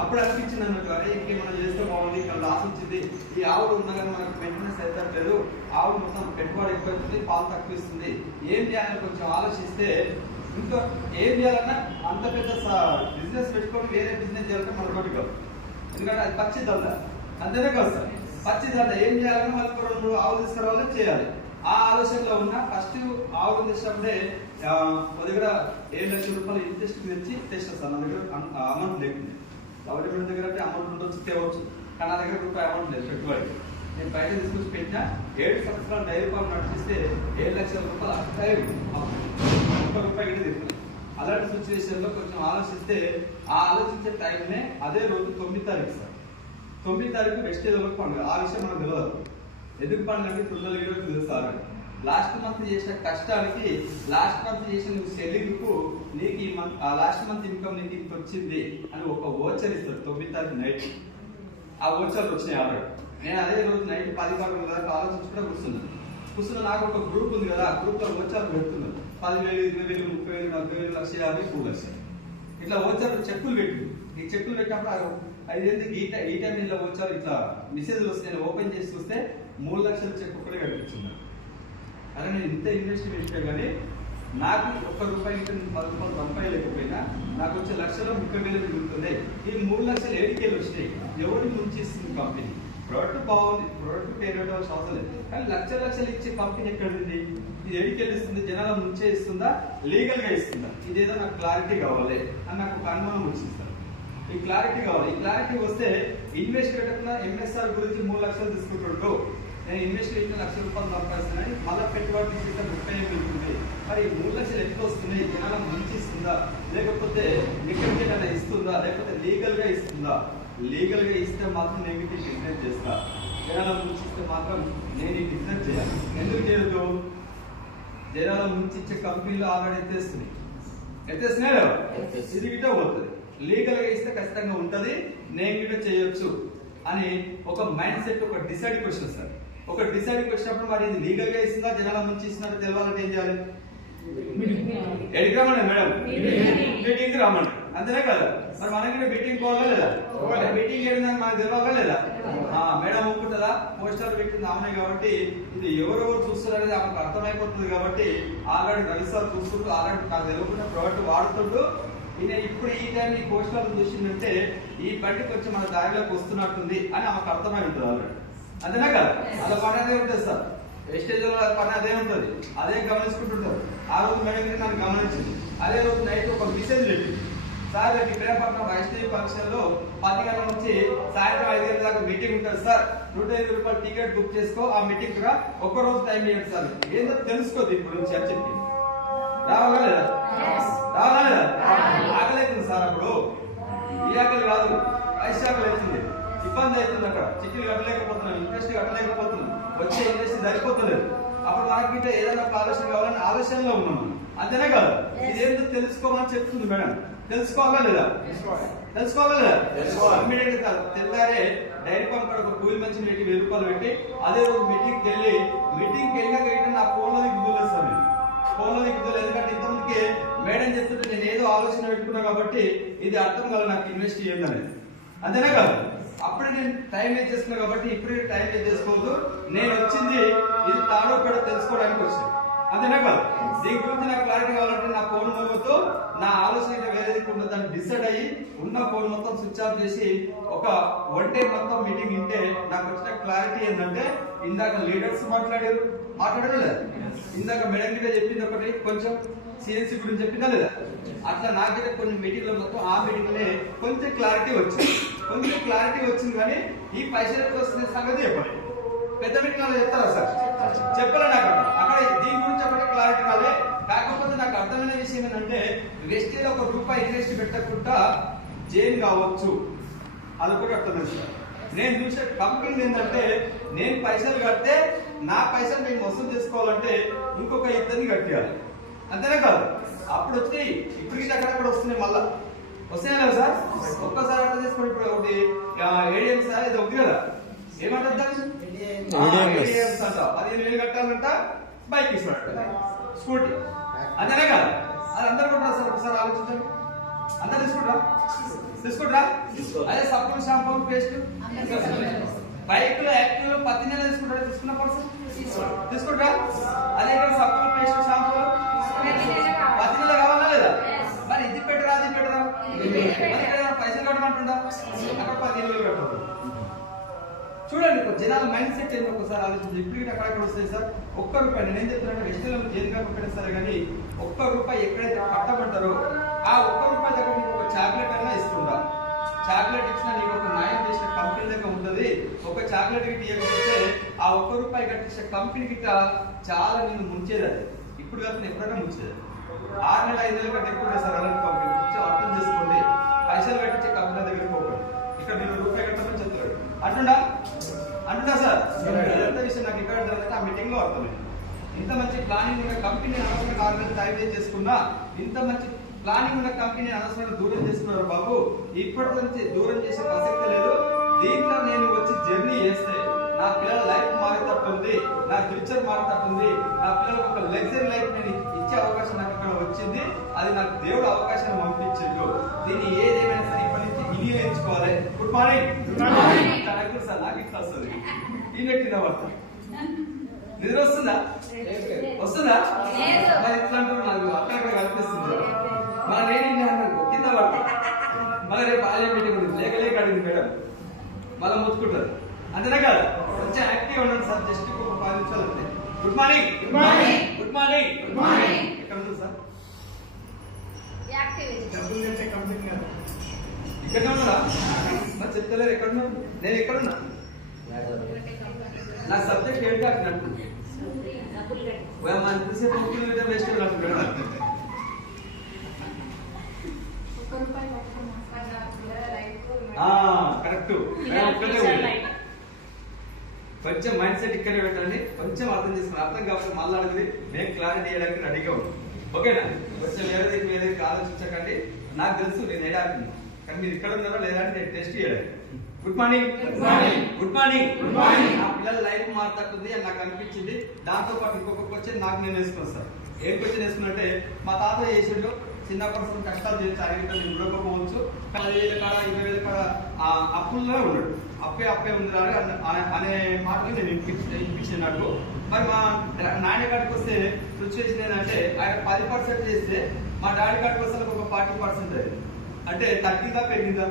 అప్పుడు అనిపించింది అన్నట్టు, అరే ఇంకేమన్నా చేస్తే బాగుంది, ఇక్కడ లాస్ వచ్చింది, ఈ ఆవులు ఉన్నా కానీ మనకు మెయింటెనెన్స్ అవుతట్లేదు, ఆవులు మొత్తం పెట్టుబడి ఎక్కువ అవుతుంది, పాలు తక్కువ ఇస్తుంది, ఏం చేయాలని కొంచెం ఆలోచిస్తే ఇంకా ఏం చేయాలన్నా అంత పెద్ద బిజినెస్ పెట్టుకొని వేరే బిజినెస్ చేయాలంటే మనతోటి కాదు. ఎందుకంటే అది పచ్చి దందా, అంతేనే కాదు సార్. పచ్చి దందా ఏం చేయాలన్నా మనకు 2 ఆవులు తీసుకురావాలి, చేయాలి. ఆ ఆలోచనలో ఉన్న ఫస్ట్ ఆవులు తెచ్చినప్పుడే మా దగ్గర 7 లక్షల రూపాయలు ఇంట్రెస్ట్ తెచ్చి తెచ్చిన సార్. నా దగ్గర అమౌంట్ లేకుండా, గవర్నమెంట్ దగ్గర అంటే అమౌంట్ ఉండొచ్చు, తేవచ్చు, కానీ నా దగ్గర రూపాయి అమౌంట్ లేదు పెట్టుబడి. నేను బయట తీసుకొచ్చి పెట్టిన 7 సంవత్సరాలు డైరీ ఫామ్ నడిపిస్తే 7 లక్షల రూపాయలు ₹1 తీసుకున్నాను. అలాంటి సిచ్యువేషన్ లో కొంచెం ఆలోచిస్తే ఆ ఆలోచించే టైంనే అదే రోజు 9వ తారీఖు సార్. 9వ తారీఖు వెస్టేజ్ పండుగ. ఆ విషయం మనకు తెలియదు. ఎందుకు పండుగ అంటే తొందరగా తెలుస్తారు. లాస్ట్ మంత్ చేసిన కష్టానికి లాస్ట్ మంత్ చేసిన సెల్లింగ్ కు నీకు ఈ మంత్ లాస్ట్ మంత్ ఇన్కమ్ నీకు ఇంత వచ్చింది అని ఒక ఓచర్ ఇస్తాడు 9వ తారీఖు నైట్. ఆ ఓచర్లు వచ్చినాయి ఆల్రెడీ. నేను అదే రోజు నైట్ 10-11 దాకా ఆలోచించుకుంటే కూర్చున్నా. నాకు ఒక గ్రూప్ ఉంది కదా, ఆ గ్రూప్ లో ఓచర్లు పెడుతున్నారు. 10,000, 20,000, 30,000, 40,000, 1,50,000, 2 లక్షలు ఇట్లా ఓచర్లు చెక్కులు పెట్టు. ఈ చెక్కులు పెట్టినప్పుడు ఐదేందుకు ఈ టైం ఇలా వచ్చారు, ఇట్లా మెసేజ్లు వస్తే ఓపెన్ చేసి చూస్తే 3 లక్షల చెక్ ఒక్కడే కనిపించింది. అలా నేను ఇంత ఇన్వెస్ట్మెంట్ పెట్టా కానీ నాకు ₹1 10 రూపాయలు సంపాదలేకపోయినా నాకు వచ్చే లక్షలో 30,000 మిగులుతుంది. ఈ 3 లక్షలు ఏడికేళ్ళు వచ్చినాయి. ఎవరి నుంచి ఇస్తుంది కంపెనీ? ప్రోడక్ట్ బాగుంది, ప్రోడక్ట్ పేరు పెట్టాల్సిన అవసరం లేదు, కానీ లక్షలు ఇచ్చే కంపెనీ ఎక్కడుంది? ఇది ఏడికేళ్ళు ఇస్తుంది, జనాల ముంచే ఇస్తుందా, లీగల్ గా ఇస్తుందా? ఇదేదో నాకు క్లారిటీ కావాలి అని నాకు ఒక అనుమానం వచ్చింది సార్. ఈ క్లారిటీ కావాలి. ఈ క్లారిటీ వస్తే ఇన్వెస్ట్ పెట్టకుండా ఎంఎస్ఆర్ గురించి 3 లక్షలు తీసుకుంటుంటూ నేను ఇన్వెస్ట్ చేసిన ₹1,00,000 సంపాదిస్తున్నాయి, మళ్ళీ పెట్టుబడి తీసుకుంటే 30,000 మిగులుతుంది. మరి 3 లక్షలు ఎట్లా వస్తున్నాయి? జనాల మంచి ఇస్తుందా, లేకపోతే లిక్విడిటీ ఇస్తుందా, లేకపోతే లీగల్ గా ఇస్తుందా? లీగల్ గా ఇస్తే మాత్రం నేను ఈ బిజినెస్ చేస్తా, జనాల ముంచి ఇస్తే మాత్రం నేను ఈ బిజినెస్ చేయాలి. ఎందుకు చేయొద్దు? జనాల ముంచి ఇచ్చే కంపెనీలు ఆల్రెడీ ఎత్తేస్తున్నాయి కదా, ఇది గిట్ట పోతుంది. లీగల్ గా ఇస్తే ఖచ్చితంగా ఉంటది, నేను గిట్ట చేయొచ్చు అని ఒక మైండ్ సెట్, ఒక డిసైడ్కి వచ్చింది సార్. ఒక డిసైడ్కి వచ్చినప్పుడు మరి ఇది లీగల్ గా ఇస్తుందా, జనాల నుంచి ఇస్తున్నారో తెలవాలంటే ఏం చేయాలి? ఎడికి రమ్మండి మేడం, మీటింగ్కి రమ్మండి. అంతేనే కదా. మరి మనకి మీటింగ్ పోవాలా లేదా? మీటింగ్ ఏమిందని మనకు తెలియాలా లేదా? మేడం ఒప్పుకుంటుందా? పోస్టర్ పెట్టింది ఆమె కాబట్టి ఇది ఎవరెవరు చూస్తారు అనేది ఆమెకు అర్థమైపోతుంది కాబట్టి ఆల్రెడీ రవి సార్ చూస్తుంటూ ఆల్రెడీ నాకు తెలియకుండా ప్రోడక్ట్ వాడుతుంటూ ఈయన ఇప్పుడు ఈ టైం ఈ పోస్టర్ చూసిందంటే ఈ బండి కొంచెం మన దారిలోకి వస్తున్నట్టుంది అని ఆమెకు అర్థమై ఉంటుంది ఆల్రెడీ. అంతేనా కదా? అలా పని అదే ఉంటుంది సార్. ఎస్టేజ్ పని అదే ఉంటుంది, అదే గమనించుకుంటుంటారు. ఆ రోజు మేడం నన్ను గమనించింది. అదే రోజు నైట్ ఒక మెసేజ్ పెట్టింది, సార్ రేపు ఇబ్రాహీంపట్నం వైష్ణవి ఫంక్షన్ లో 10 గంటల నుంచి సాయంత్రం 5 గంటల దాకా మీటింగ్ ఉంటుంది సార్, 105 రూపాయలు టికెట్ బుక్ చేసుకో, ఆ మీటింగ్ కూడా ఒక్క రోజు టైం ఇవ్వండి సార్, ఏంటో తెలుసుకో దీని గురించి అని చెప్పి. రావాలా లేదా? రావాలా లేదా? ఆకలి అవుతుంది సార్. అప్పుడు ఈ ఆకలి కాదు, వైశ్య ఆకలి అవుతుంది, ఇబ్బంది అవుతుంది. అక్కడ చిక్కులు కట్టలేకపోతున్నాం, ఇంట్రెస్ట్ కట్టలేకపోతున్నాం, వచ్చే ఇంట్రెస్ట్ సరిపోతలేదు. అప్పుడు మనకి ఏదైనా ఒక ఆలోచన కావాలని ఆలోచనలో ఉన్నాం. అంతేనే కాదు, ఇదేంటో తెలుసుకోమని చెప్తుంది మేడం. తెలుసుకోవాలా లేదా? తెలుసుకోవాలా లేదా? ఇమ్మీడియట్ గా తెల్లారే డైరీ పంప్ కూడా ఒక కూలి మంచి 1000 రూపాయలు పెట్టి అదే రోజు మీటింగ్కి వెళ్ళినాక నా ఫోన్ లో దిగుదలేదు సార్. నేను ఫోన్ లో దిగుదలేదు, ఎందుకంటే ఇంతమందికి మేడం చెప్తుంటే నేను ఏదో ఆలోచన పెట్టుకున్నా కాబట్టి ఇది అర్థం కాదు నాకు ఇన్వెస్ట్ చేయండి అనేది. అంతేనే కాదు, అప్పుడే నేను టైం వేస్ట్ చేసుకున్నా కాబట్టి ఇప్పుడు టైం వేస్ట్ చేసుకోవద్దు. నేను వచ్చింది ఇది తాడో పెడ తెలుసుకోవడానికి వచ్చాను. అంతేనా కాదు? దీని గురించి నాకు క్లారిటీ కావాలంటే నా ఫోన్ మొదలుతో నా ఆలోచన వేరేది ఉండదు, దాన్ని డిసైడ్ అయ్యి ఉన్న ఫోన్ మొత్తం స్విచ్ ఆఫ్ చేసి ఒక 1 డే మొత్తం మీటింగ్ వింటే నాకు వచ్చిన క్లారిటీ ఏంటంటే ఇందాక లీడర్స్ మాట్లాడారు లేదా, ఇందాక మేడం గిட்ட చెప్పింది ఒకటి కొంచెం సిఎన్సీ గురించి చెప్పిందా లేదా, అట్లా నాకైతే కొన్ని మీటింగ్లో మొత్తం ఆ మీటింగ్లే కొంచెం క్లారిటీ వచ్చింది. కానీ ఈ పైసలు వస్తున్న సంగతి చెప్పలేదు. పెద్ద మీటింగ్ చెప్తారా సార్? చెప్పలే నాకు అక్కడ దీని గురించి ఒకటి క్లారిటీ రాలే. కాకపోతే నాకు అర్థమైన విషయం ఏంటంటే వెస్టేజ్ ₹1 ఇన్వెస్ట్ పెట్టకుండా జైలు కావచ్చు, అది కూడా అర్థమైంది సార్. నేను చూసే కంపెనీ ఏంటంటే నేను పైసలు కడితే నా పైసలు నేను వసూలు చేసుకోవాలంటే ఇంకొక ఇద్దరిని కట్టేయాలి. అంతేనే కాదు, అప్పుడు వచ్చి ఇప్పటికి అక్కడక్కడ వస్తున్నాయి, మళ్ళా వస్తున్నాయి కదా సార్. ఒక్కసారి అర్థం చేసుకోండి. ఇప్పుడు ఒకటి ఏడిఎం సార్ ఇది ఉంది కదా, ఏమంటారు 15,000 కట్టాలంట, బైక్ ఇస్తాడు, స్కూటీ. అంతేనే కాదు, అది అందరు కూడా సార్. ఒకసారి ఆలోచించండి, అందరు తీసుకుంటారా? అదే సబ్బులు, షాంపూ, పేస్ట్, బైక్ లో యాక్టివ్ 10 నెలలు తీసుకున్న పర్సన్ తీసుకుంటారా? అదే సబ్బులు, పేస్ట్, షాంపూలు 10 నెలలు కావాలా లేదా? మరి ఇది పెట్టరా పైసలు కట్టమంటుందా? అక్కడ 15,000 కట్టదు. చూడండి జనాల మైండ్ సెట్ ఏంటి ఒకసారి ఆలోచించి. ఇప్పుడు అక్కడక్కడ వస్తాయి సార్. ₹1 నేను చెప్తున్నాను, వెస్టర్న్ జైలుగా పెట్టేస్తారు కానీ ₹1 ఎక్కడైతే కట్టబడ్డారో ఆ ₹1 దగ్గర నీకు ఒక చాక్లెట్ అయినా ఇస్తుందా? చాక్లెట్ ఇచ్చినా నీకు ఒక న్యాయం చేసిన కంపెనీ దగ్గర ఉంటుంది. ఒక చాక్లెట్ గిట్ ఇవ్వకపోతే ఆ ₹1 కట్టించిన కంపెనీ గిట్ట చాలా నిన్ను ముంచేది. అది ఇప్పుడు కాకుండా ఎప్పుడైనా ముంచేది. 6 నెలలు 5 నెలలు కంటే ఎక్కువ సార్ అలాంటి కంపెనీ. కొంచెం అర్థం చేసుకోండి, పైసలు కట్టించే కంపెనీ దగ్గర పోకండి. ఇక్కడ నేను ₹1 కట్టమని చెప్తాడు అంటుండా సార్. ఎంత విషయం నాకు ఇక్కడ ఆ మీటింగ్ లో అర్థమైంది. ఇంత మంచి ప్లానింగ్ ఉన్న కంపెనీ అనవసరంగా ఆర్గనైజ్ టైం చేసుకున్నా, ఇంత మంచి ప్లానింగ్ ఉన్న కంపెనీ అనవసరంగా దూరం చేసుకున్నారు బాబు. ఇప్పటి నుంచి దూరం చేసే ప్రసక్తి లేదు. దీంట్లో నేను వచ్చి జర్నీ చేస్తే నా పిల్లల లైఫ్ మారేటట్టుంది, నా ఫ్యూచర్ మారేటట్టుంది, నా పిల్లలకు ఒక లగ్జరీ లైఫ్ నేను ఇచ్చే అవకాశం నాకు ఇక్కడ వచ్చింది. అది నాకు దేవుడు అవకాశం పంపించిండు. దీన్ని ఏదేమైనా సరే ఇప్పటి నుంచి వినియోగించుకోవాలి. Good morning sir. నాకు ఇట్లా వస్తుంది నిద్ర వస్తుందా? మరి ఇట్లా నాకు అక్కడక్కడ కనిపిస్తుంది. మన రేటింగ్ కింద పడతా, మళ్ళీ రేపు ఆలయ మీటింగ్ ఉంది, లేక అడిగింది మేడం, మళ్ళీ ముచ్చుకుంటారు. అంతేనా కదా? కొంచెం యాక్టివ్ ఉండండి సార్. జస్ట్ ఒక 5 నిమిషాలు అంతే. Good morning. ఎక్కడ ఉంది సార్? ఇక్కడ ఉన్నారా? మరి చెప్తలేరు ఎక్కడ ఉన్నారు? నేను ఎక్కడున్నా? నా సబ్జెక్ట్ ఏంటి అన్నట్టు వేస్ట్ కరెక్ట్. కొంచెం మైండ్ సెట్ ఇక్కడే పెట్టండి, కొంచెం అర్థం చేసుకుని. అర్థం కాకపోతే మళ్ళీ అడిగింది మేము క్లారిటీ చేయడానికి రెడీగా ఉన్నాం. ఓకేనా? కొంచెం వేరే ఆలోచించకండి. నాకు తెలుసు నేను ఏడాడుతున్నా, కానీ మీరు ఇక్కడ ఉన్నారా లేదా అని నేను టెస్ట్ చేయలేదు. Good morning. నా పిల్లల లైఫ్ మారుతుంది అని నాకు అనిపించింది. దాంతో పాటు ఇంకొక క్వశ్చన్ నాకు నేను వేసుకున్నాను సార్. ఏం క్వశ్చన్ వేసుకున్నట్టే, మా తాత చేసిండు చిన్న పర్సన్ కష్టాలు చేయొచ్చు, అడిగితే ఇవ్వకపోవచ్చు, 10,000 కాడ 20,000 కాడ అప్పుల్లో ఉన్నాడు. అప్పే ఉంది అనే మాటలు నేను వినిపించినట్టు. మరి మా నాన్న కాడికి వస్తే సిచ్యువేషన్ ఏంటంటే ఆయన 10% చేస్తే మా డాడీ కాడికి వస్తే ఒక 40% అయింది. అంటే తగ్గిందా పెరిగిందా?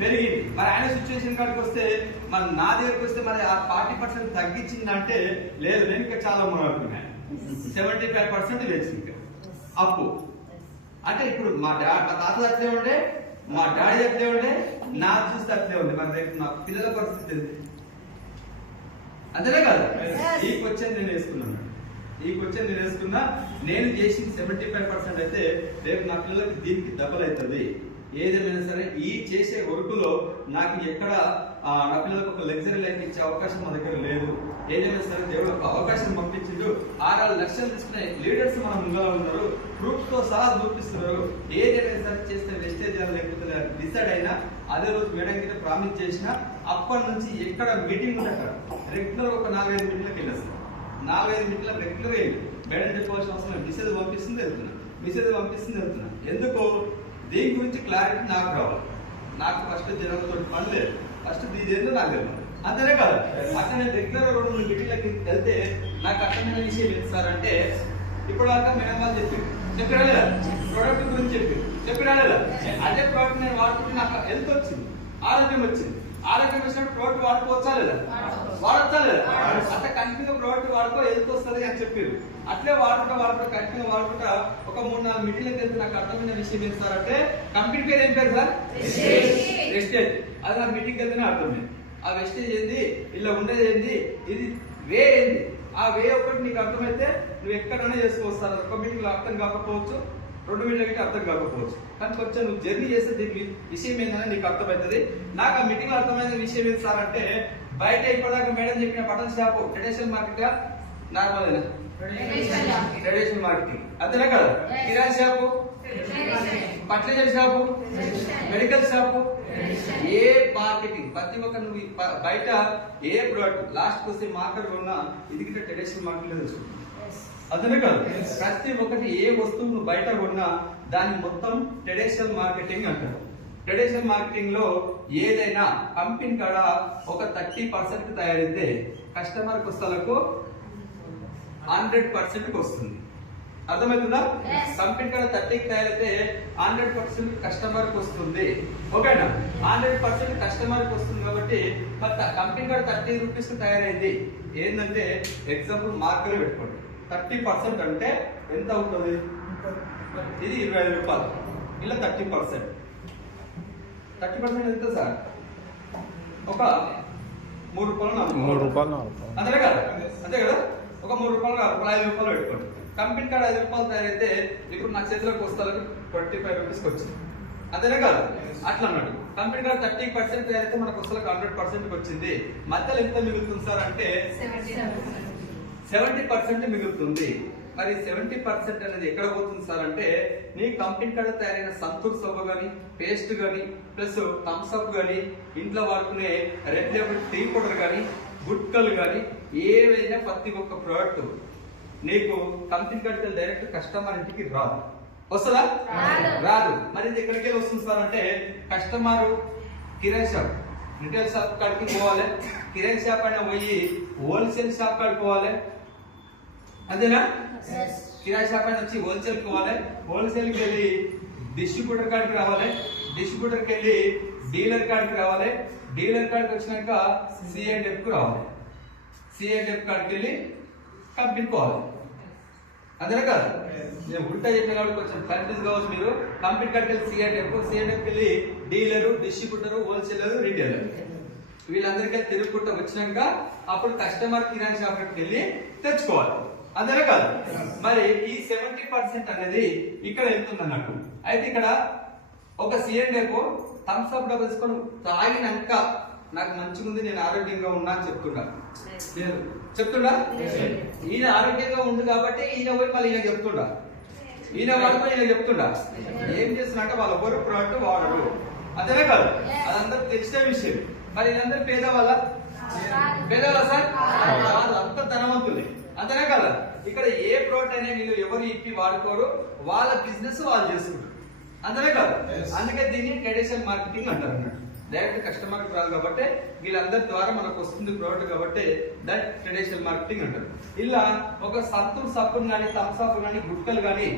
పెరిగింది. మరి ఆయన సిచ్యువేషన్ కాడికి వస్తే మరి నా దగ్గరకు వస్తే మరి ఆ 40% తగ్గించిందంటే లేదు, నేను ఇంకా చాలా మొదలుతున్నాను. 75% వేసి ఇంకా అప్పు. అంటే ఇప్పుడు మా తాతలు అట్లే ఉండే, మా డాడీ అట్లే ఉండే, నా చూస్తే అట్లే ఉంది. మరి రేపు నా పిల్లల పరిస్థితి అంతేనే కాదు. ఈ క్వశ్చన్ నేను వేసుకున్నా. నేను చేసింది 75% అయితే రేపు నా పిల్లలకి దీనికి డబల్ అవుతుంది. ఏదేమైనా సరే ఈ చేసే వర్కులో నాకు ఎక్కడ నా పిల్లలకు ఒక లగ్జరీ లైఫ్ ఇచ్చే అవకాశం మా దగ్గర లేదు. ఏదైనా సరే దేవుడు ఒక అవకాశం పంపించిండు. 6 లక్షలు తీసుకునే లీడర్స్ మన ముంగల ఉన్నారు, ప్రూఫ్ తో సహా చూపిస్తున్నారు. ఏదైనా సరే చేస్తే వెస్టేజ్ లేకపోతే డిసైడ్ అయినా అదే రోజు మేడం కింద ప్రామిస్ చేసిన. అప్పటి నుంచి ఎక్కడ మీటింగ్ ఉంటే అక్కడ రెగ్యులర్ ఒక 4-5 మీటింగ్లకు వెళ్ళేస్తాను. 4-5 మీటింగ్లకు రెగ్యులర్ మేడం చెప్పాల్సిన అవసరం. మెసేజ్ పంపిస్తుంది వెళ్తున్నా. ఎందుకు? దీని గురించి క్లారిటీ నాకు రావాలి. నాకు ఫస్ట్ జనంతో పని లేదు, ఫస్ట్ దీని నాకు తెలియదు. అంతేనే కాదు. అక్కడ నేను రెగ్యులర్ 2-3 మీటింగ్లకి వెళ్తే నాకు అర్థమైన విషయం ఏంటి సార్ అంటే, ఇప్పుడు దాకా మేడం వాళ్ళు చెప్పారా లేదా, ప్రోడక్ట్ గురించి చెప్పారా లేదా, అదే ప్రోడక్ట్ నేను వాడుకుంటే నాకు హెల్త్ వచ్చింది, ఆరోగ్యం వచ్చింది. ఆరోగ్యం వచ్చినప్పుడు ప్రోడక్ట్ వాడుకోవచ్చా లేదా, వాడచ్చా లేదా? అట్లా కంటిన్యూ ప్రోడక్ట్ వాడుకో హెల్త్ వస్తుంది అని చెప్పారు. అట్లే వాడుకుంటా కంటిన్యూ వాడుకుంటా ఒక 3-4 మీటింగ్లకు వెళ్తే నాకు అర్థమైన విషయం ఏంటి సార్ అంటే, కంపెనీ పేరు ఏం పేరు సార్? వెస్టేజ్. అది నాకు మీటింగ్కి వెళ్తేనే అర్థమైంది. ఆ వెస్టేజ్ ఏంది, ఇలా ఉండేది ఏంది, ఇది వే ఏంది, ఆ వే ఒకటి నీకు అర్థమైతే నువ్వు ఎక్కడైనా చేసుకోవచ్చు. ఒక మీటింగ్ లో అర్థం కాకపోవచ్చు, 2 మీటింగ్లకి అర్థం కాకపోవచ్చు, కానీ కొంచెం నువ్వు జర్నీ చేస్తే దీనికి విషయం ఏంటని నీకు అర్థమవుతుంది. నాకు ఆ మీటింగ్ లో అర్థమైన విషయం ఏంటి సార్ అంటే, బయట ఇప్పటిదాకా మేడం చెప్పిన button shop traditional market normal traditional marketing అంతేనా కదా, kirana shop, fertilizer shop, medical shop, ఏ మార్కెటింగ్ ప్రతి ఒక్క నువ్వు బయట ఏ ప్రోడక్ట్ లాస్ట్ వస్తే మార్కెట్ కొన్నా ఇది గిట్ట ట్రెడిషనల్ మార్కెట్ లో తెలుసుకుంటావు. అదే కాదు, ప్రతి ఒక్కటి ఏ వస్తువు నువ్వు బయట కొన్నా దాన్ని మొత్తం ట్రెడిషనల్ మార్కెటింగ్ అంటారు. ట్రెడిషనల్ మార్కెటింగ్ లో ఏదైనా కంపెనీ కాడ ఒక 30% తయారైతే కస్టమర్ వస్తలకు 100% వస్తుంది. అర్థమవుతుందా? కంపెనీ కాడ 30కి తయారైతే 100% కస్టమర్ కి వస్తుంది. ఓకేనా? 100% కస్టమర్ కి వస్తుంది కాబట్టి కంపెనీ కాడ 30 రూపీస్ తయారైంది. ఏంటంటే ఎగ్జాంపుల్ మార్కర్ పెట్టుకోండి. 30% అంటే ఎంత అవుతుంది? ఇది 25 రూపాయలు. ఇలా 30% ఎంత సార్? ఒక 3 రూపాయలు అంతే కదా? ఒక 3 రూపాయలు 5 రూపాయలు పెట్టుకోండి. కంపెనీ కాడ 5 రూపాయలు తయారైతే ఇప్పుడు నా చేతిలోకి వస్తాలకు 25 రూపీస్కి వచ్చింది. అంతేనే కాదు? అట్లా అన్నాడు. కంపెనీ కాడ 30% తయారైతే మనకు వస్తాలకు 100% వచ్చింది. మధ్యలో ఎంత మిగులుతుంది సార్ అంటే 70% మిగులుతుంది. మరి 70% అనేది ఎక్కడ పోతుంది సార్ అంటే, నీ కంపెనీ కాడ తయారైన సంతూర్ సబ్బు గానీ, పేస్ట్ గానీ, ప్లస్ థమ్స్ అప్ గానీ, ఇంట్లో వాడుకునే రెడ్ లేబుల్ టీ పౌడర్ గానీ, గుట్కలు గానీ, ఏవైనా ప్రతి ఒక్క ప్రోడక్ట్ నీకు కంపెనీ కాడికి డైరెక్ట్ కస్టమర్ ఇంటికి రాదు. వస్తుందా? రాదు. మరి ఇది ఎక్కడికి వెళ్ళి వస్తుంది సార్ అంటే, కస్టమర్ కిరాణా షాప్, రిటైల్ షాప్ కాడికి పోవాలి, కిరాణా షాప్ అయినా పోయి హోల్సేల్ షాప్ కాడికి పోవాలి. అంతేనా? కిరాణా షాప్ అయినా వచ్చి హోల్సేల్ పోవాలి, హోల్సేల్ కి వెళ్ళి డిస్ట్రిబ్యూటర్ కాడికి రావాలి, డిస్ట్రిబ్యూటర్ కి వెళ్ళి డీలర్ కాడికి రావాలి, డీలర్ కాడికి వచ్చినాక C&F కు రావాలి, C&F కాడికి వెళ్ళి కంపెనీ పోవాలి. అంతేనా కాదు? నేను ఉల్టా చెప్పిన కాబట్టి కొంచెం కన్ఫ్యూజ్ కావచ్చు మీరు. కంపెనీ కాడికి వెళ్ళి C&F వెళ్ళి డీలరు, డిస్ట్రిబ్యూటర్, హోల్సేలర్, రిటైలర్, వీళ్ళందరికీ తిరుగుకుంటూ వచ్చినాక అప్పుడు కస్టమర్ కిరాణా షాప్ వెళ్ళి తెచ్చుకోవాలి. అంతేనా కాదు? మరి ఈ 70% అనేది ఇక్కడ వెళ్తుంది అన్నట్టు. అయితే ఇక్కడ ఒక C&F థమ్స్ అప్ డబ్బు తీసుకొని తాగినాక నాకు మంచిగా ఉంది, నేను ఆరోగ్యంగా ఉన్నా అని చెప్తుండా. ఈయన ఆరోగ్యంగా ఉంది కాబట్టి ఈయన పోయి మళ్ళీ ఈయన చెప్తుండా, ఈయన వాడుకొని ఈయన చెప్తుండా. ఏం చేస్తున్నట్టే వాళ్ళ ఎవరు ప్రోడక్ట్ వాడరు. అంతేనా కాదు? అదందరూ తెలిసిన విషయం. మరి ఇదందరూ పేదవాళ్ళ సార్? అంత ధనవంతులే. అంతేనా కదా? ఇక్కడ ఏ ప్రోడక్ట్ అనే వీళ్ళు ఎవరు ఇప్పి వాడుకోరు, వాళ్ళ బిజినెస్ వాళ్ళు చేసుకుంటారు. అంతనే కాదు, అందుకే దీన్ని ట్రెడిషనల్ మార్కెటింగ్ అంటారు అన్నట్టు. డైరెక్ట్ కస్టమర్ రాదు కాబట్టి వీళ్ళందరి ద్వారా మనకు వస్తుంది ప్రోడక్ట్ కాబట్టి దట్ ట్రెడిషనల్ మార్కెటింగ్ అంటారు. ఇలా ఒక సంతూర్ సబ్బును కానీ, థమ్స్ అప్ కానీ, గుట్కలు కానీ,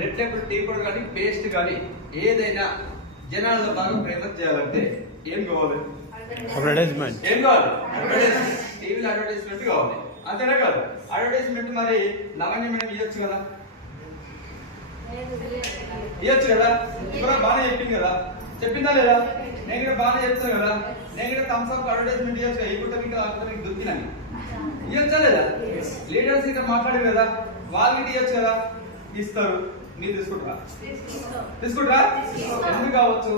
రెడ్ లేబుల్ టీ పౌడర్ కానీ, పేస్ట్ కానీ ఏదైనా జనాల్లో బాగా ఫేమస్ చేయాలంటే ఏం కావాలి? అడ్వర్టైజ్మెంట్. ఏం కావాలి? అడ్వర్టైజ్మెంట్. టీవీలో అడ్వర్టైజ్మెంట్ కావాలి. అంతేనా కాదు? అడ్వర్టైజ్మెంట్ మరి లవణ్య మేడం ఇవ్వచ్చు కదా, ఇవ్వచ్చు కదా. ఇప్పుడు బాగా చెప్పింది కదా, చెప్పిందా లేదా? నేను కూడా బాగా చెప్తాను కదా, నేను కూడా థమ్స్ అప్ అడ్వర్టైజ్మెంట్ ఇవ్వచ్చు కదా. ఇప్పుడు మీకు దొరికినని ఇవ్వచ్చా లేదా? లీడర్స్ ఇక్కడ మాట్లాడారు కదా, వాళ్ళకి ఇవ్వచ్చు కదా. ఇస్తారు. మీరు తీసుకుంటారా? తీసుకుంటారా? ఎందుకు కావచ్చు?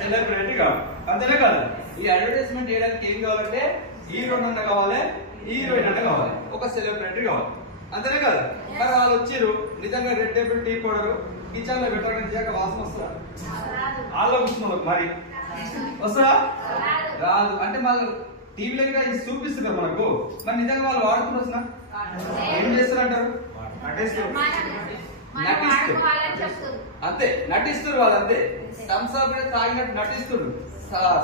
సెలబ్రిటీ కావాలి. అంతేనే కాదు, ఈ అడ్వర్టైజ్మెంట్ చేయడానికి ఏం కావాలంటే హీరో అన్న కావాలి, హీరోయిన్ అన్న కావాలి, ఒక సెలబ్రిటీ కావాలి. అంతేనే కాదు. మరి వాళ్ళు వచ్చారు నిజంగా red table tea powder kitchen లో పెట్టడానికి నిజంగా వాసన వస్తుందా? వాళ్ళు కూర్చున్నారు మరి వస్తుందా? రాదు. అంటే వాళ్ళు టీవీలో కూడా ఇది చూపిస్తున్నారు మనకు, మరి నిజంగా వాళ్ళు వాడుతున్నారు ఏం చేస్తారు అంటారు? అంతే, నటిస్తారు వాళ్ళు. అంతే, థమ్స్ అప్ తాగినట్టు నటిస్తుడు,